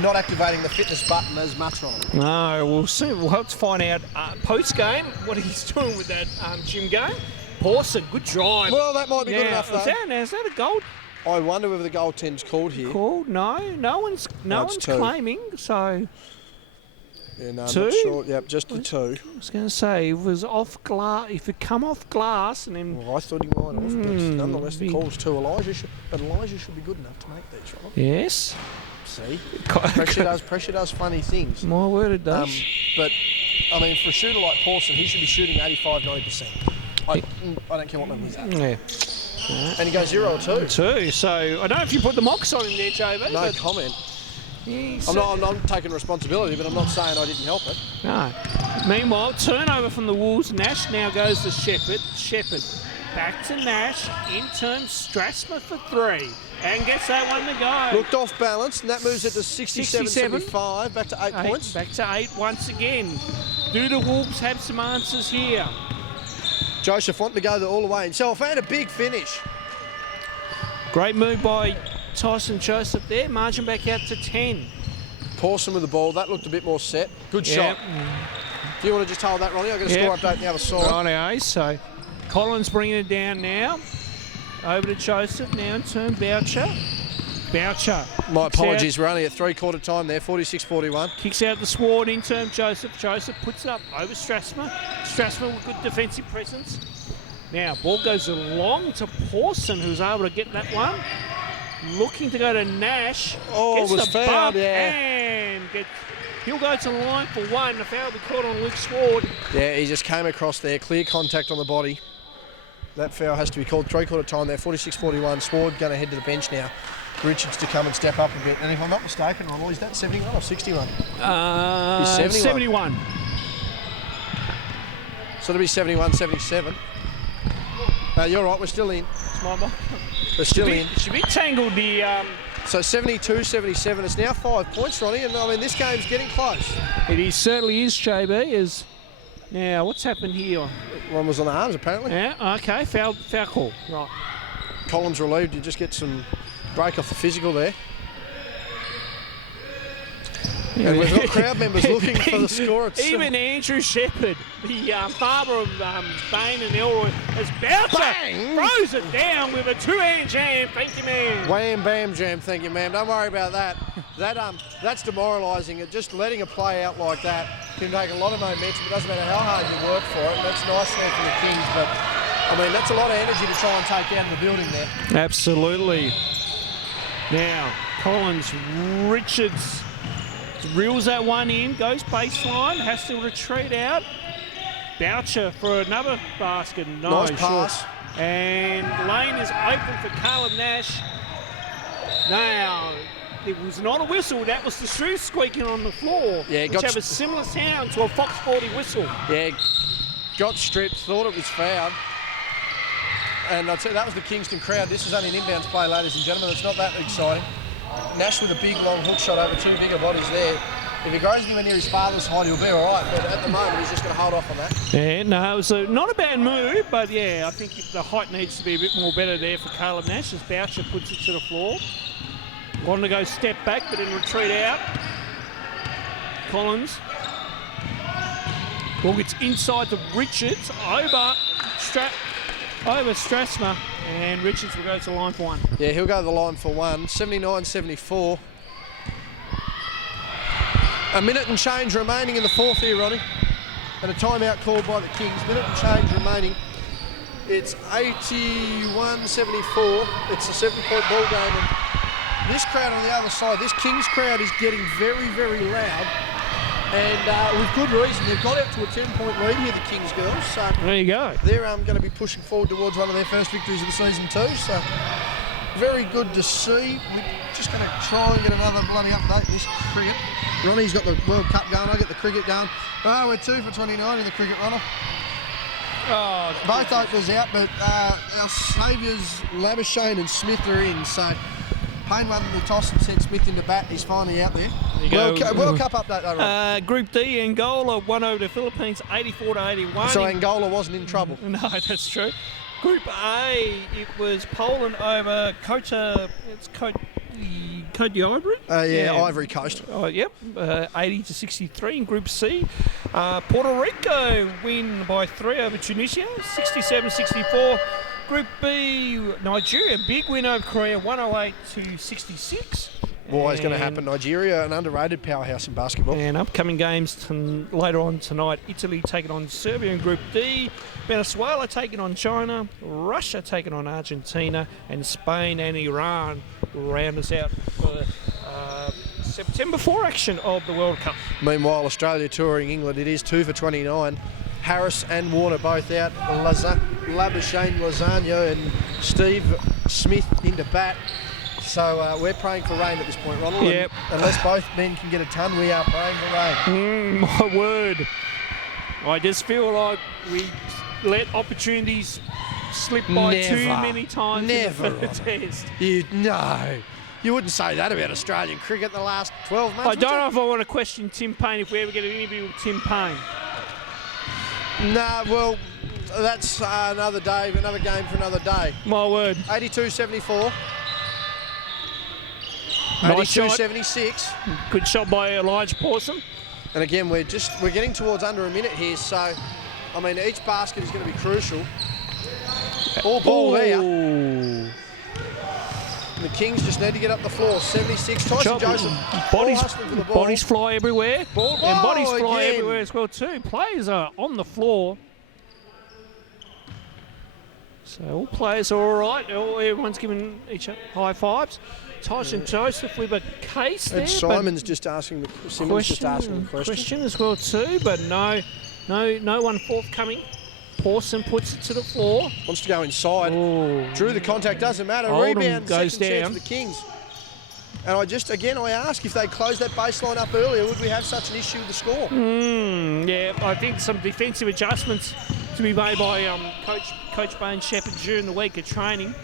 not activating the fitness button as much on it. No, we'll see. We'll have to find out post-game what he's doing with that gym game. Pawson, good drive. Well, that might be good enough, though. Is that a goal I wonder whether the goaltend's called here. called? No one's two. claiming, so... Yeah, no, I'm Two? not sure. Yep, just the two. I was going to say, if it was off glass, if it come off glass and then... Well, I thought he might have, but nonetheless the call's two. Elijah should be good enough to make these, right? Yes. See? Pressure does funny things. My word, it does. But, I mean, for a shooter like Pawson, he should be shooting 85-90%. I don't care what number he's at. Yeah. And he goes 0 or 2. Two. So, I don't know if you put the mocks on him there, JB. No but comment. he's- I'm not taking responsibility, but I'm not saying I didn't help it. No. Meanwhile, turnover from the Wolves. Nash now goes to Shepherd. Shepherd back to Nash. In turn, Strasma for three. And gets that one to go. Looked off balance, and that moves it to 67-75, back to 8 points. Back to 8 once again. Do the Wolves have some answers here? Joseph wanting to go all the way himself, and a big finish. Great move by Tyson Joseph there. Margin back out to 10. Pawson with the ball, that looked a bit more set. Good Yep. shot. Do you want to just hold that, Ronnie? I've got a score update on the other side. Righto, so Collins bringing it down now. Over to Joseph, now in turn Boucher. Boucher. My apologies, we're only at three-quarter time there, 46-41. Kicks out the Sward, in turn Joseph. Joseph puts it up over Strasma. Strasma with good defensive presence. Now, ball goes along to Pawson, who's able to get that one. Looking to go to Nash. Oh, Gets it was the fouled, bump yeah. And he'll go to the line for one. The foul will be caught on Luke Sward. Yeah, he just came across there, clear contact on the body. That foul has to be called. Three-quarter time there, 46-41. Sward going to head to the bench now. Richards to come and step up a bit. And if I'm not mistaken, Ronald, is that 71 or 61? He's 71. So it'll be 71-77. No, you're right, we're still in. It's my ball. We're still in. Should be tangled the... So 72-77. It's now 5 points, Ronnie, and I mean, this game's getting close. It certainly is, JB. Now, what's happened here? One was on the arms, apparently. Yeah, okay, foul call. Right. Collins relieved. You just get some break off the physical there. And we've got crowd members looking for the score. Even Andrew Shepherd, the father of Bain and Elroy, has Boucher throws it down with a two-hand jam. Thank you, man. Wham, bam, jam. Thank you, ma'am. Don't worry about that. That's demoralising. It just letting a play out like that can take a lot of momentum. It doesn't matter how hard you work for it. That's nice there for the Kings, but I mean that's a lot of energy to try and take out of the building there. Absolutely. Now Collins, Richards. Reels that one in, goes baseline, has to retreat out. Boucher for another basket. Nice pass. And lane is open for Caleb Nash. Now, it was not a whistle, that was the shoe squeaking on the floor. Yeah, which have a similar sound to a Fox 40 whistle. Yeah, got stripped, thought it was fouled. And I'd say that was the Kingston crowd. This is only an inbounds play, ladies and gentlemen. It's not that exciting. Nash with a big long hook shot over two bigger bodies there. If he goes anywhere near his father's height, he'll be all right. But at the moment, he's just going to hold off on that. Yeah, no, it was not a bad move, but yeah, I think the height needs to be a bit more better there for Caleb Nash as Boucher puts it to the floor. Wanted to go step back, but then retreat out. Collins. Ball gets inside to Richards, over over Strasma, and Richards will go to the line for one. Yeah, he'll go to the line for one. 79-74. A minute and change remaining in the fourth here, Ronnie. And a timeout called by the Kings. Minute and change remaining. It's 81-74. It's a 7-point ball game. And this crowd on the other side, this Kings crowd is getting very, very loud. And with good reason. They've got out to a 10-point lead here, the Kings girls. So there you go. They're going to be pushing forward towards one of their first victories of the season too. So very good to see. We're just going to try and get another bloody update in this cricket. Ronnie's got the World Cup going. I get the cricket going. Oh, we're 2 for 29 in the cricket runner. Oh, both openers out, but our saviours Labuschagne and Smith are in. So Payne won the toss and sent Smith into bat. He's finally out there. World Cup update though, Ronnie. Group D, Angola won over the Philippines 84-81. So Angola wasn't in trouble. No, that's true. Group A, it was Poland over Côte d'Ivoire. Ivory Coast. Oh, yep, 80-63 in Group C. Puerto Rico win by 3 over Tunisia, 67-64. Group B, Nigeria, big win over Korea, 108-66. Always going to happen. Nigeria, an underrated powerhouse in basketball. And upcoming games later on tonight, Italy taking on Serbia in Group D, Venezuela taking on China, Russia taking on Argentina, and Spain and Iran round us out for the September 4 action of the World Cup. Meanwhile, Australia touring England, it is 2 for 29. Harris and Warner both out. Labuschagne, Lasagna and Steve Smith into bat. So we're praying for rain at this point, Ronald. Yep. Unless both men can get a ton, we are praying for rain. My word. I just feel like we let opportunities slip by too many times. Never. In the test. No. You wouldn't say that about Australian cricket in the last 12 months. I don't know if I want to question Tim Payne if we ever get an interview with Tim Payne. Nah, well, that's another day, another game for another day. My word. 82-74. Nice shot. 82-76. Good shot by Elijah Pawson. And again, we're getting towards under a minute here, so I mean each basket is going to be crucial. All ball there. And the Kings just need to get up the floor. 76. Tyson Joseph. Bodies fly everywhere. And bodies fly again. everywhere as well too. Players are on the floor. So all players are all right. Everyone's giving each other high fives. Tyson Joseph with a case there. And Simon's just asking the question as well too, but no one forthcoming. Pawson puts it to the floor. Wants to go inside. Ooh. Drew the contact, doesn't matter. Oldham Rebound, goes second chance down. for the Kings. And I ask if they closed that baseline up earlier, would we have such an issue with the score? Yeah, I think some defensive adjustments to be made by Coach Bain Shepherd during the week of training.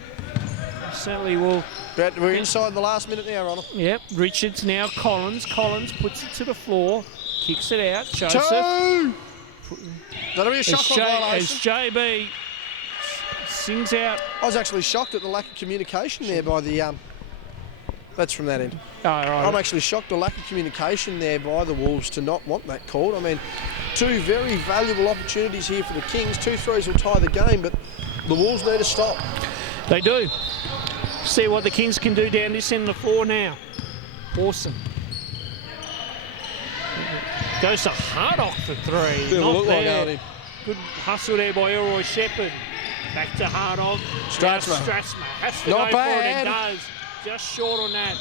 Certainly will. But we're inside the last minute now, Ronald. Yep, Richards now Collins. Collins puts it to the floor, kicks it out. Joseph. That'll be a shot clock violation. As JB sings out. I was actually shocked at the lack of communication there by the... That's from that end. Oh, right. I'm actually shocked at the lack of communication there by the Wolves to not want that called. I mean, 2 very valuable opportunities here for the Kings. 2 threes will tie the game, but the Wolves need to stop. They do. See what the Kings can do down this end of the floor now. Awesome. Goes to Hardock for 3. Not there. Good hustle there by Elroy Shepherd. Back to Hardock. Strathmore has to not go bad. for it and does. Just short on that.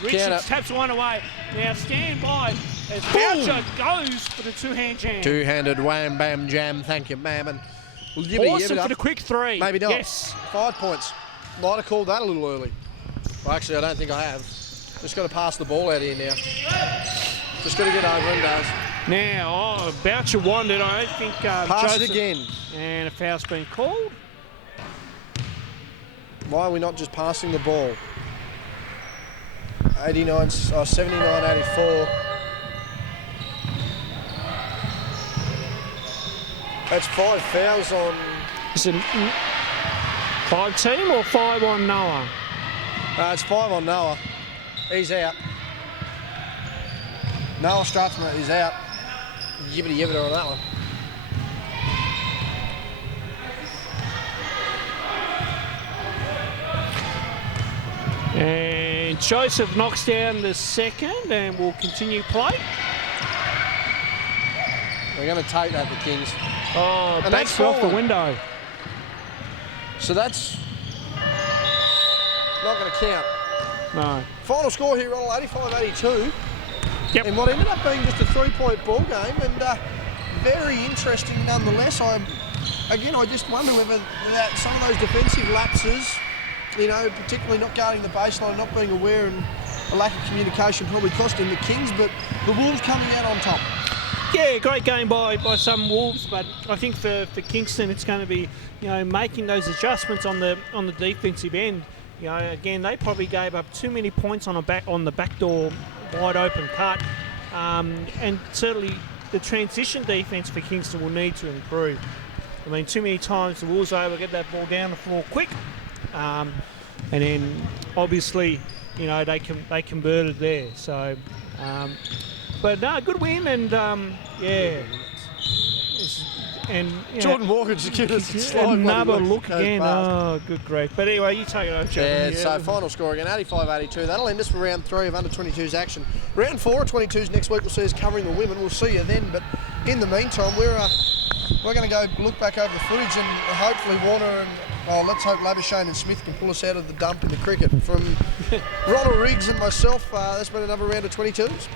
Richards taps one away. Now stand by as Boucher goes for the 2-hand jam. 2-handed wham bam jam. Thank you, ma'am. And Awesome for the quick 3. Maybe not. Yes. 5 points. Might have called that a little early. Well, actually, I don't think I have. Just got to pass the ball out here now. Just got to get over and does. Now, Boucher wanted. I don't think pass Joseph, it again. And a foul's been called. Why are we not just passing the ball? 79-84. That's 5 fouls on... Is it 5 team or 5 on Noah? It's 5 on Noah. He's out. Noah Strathmore is out. Yibbity yibbity on that one. And Joseph knocks down the second and will continue play. They're going to take that, the Kings. Oh, And banks that's off the forward. window. So that's not going to count. No. Final score here, Ronald, 85-82. Yep. In what ended up being just a 3-point ball game, and very interesting nonetheless. I just wonder whether that some of those defensive lapses, particularly not guarding the baseline, not being aware, and a lack of communication probably costing the Kings, but the Wolves coming out on top. Yeah, great game by some Wolves, but I think for Kingston it's going to be, making those adjustments on the defensive end. Again, they probably gave up too many points on the backdoor wide open cut, and certainly the transition defense for Kingston will need to improve. I mean, too many times the Wolves are able to get that ball down the floor quick, and then obviously, they converted there. So, but no, good win, and Jordan Morgan secured us a slide. another look again. Past. Oh, good grief. But anyway, you take it over, Yeah, Chapman. so final score again, 85-82. That'll end us for round 3 of under-22s action. Round 4 of 22s next week, we'll see us covering the women. We'll see you then. But in the meantime, we're going to go look back over the footage, and hopefully Warner and let's hope Labuschagne and Smith can pull us out of the dump in the cricket. From Ronald Riggs and myself, that's been another round of 22s.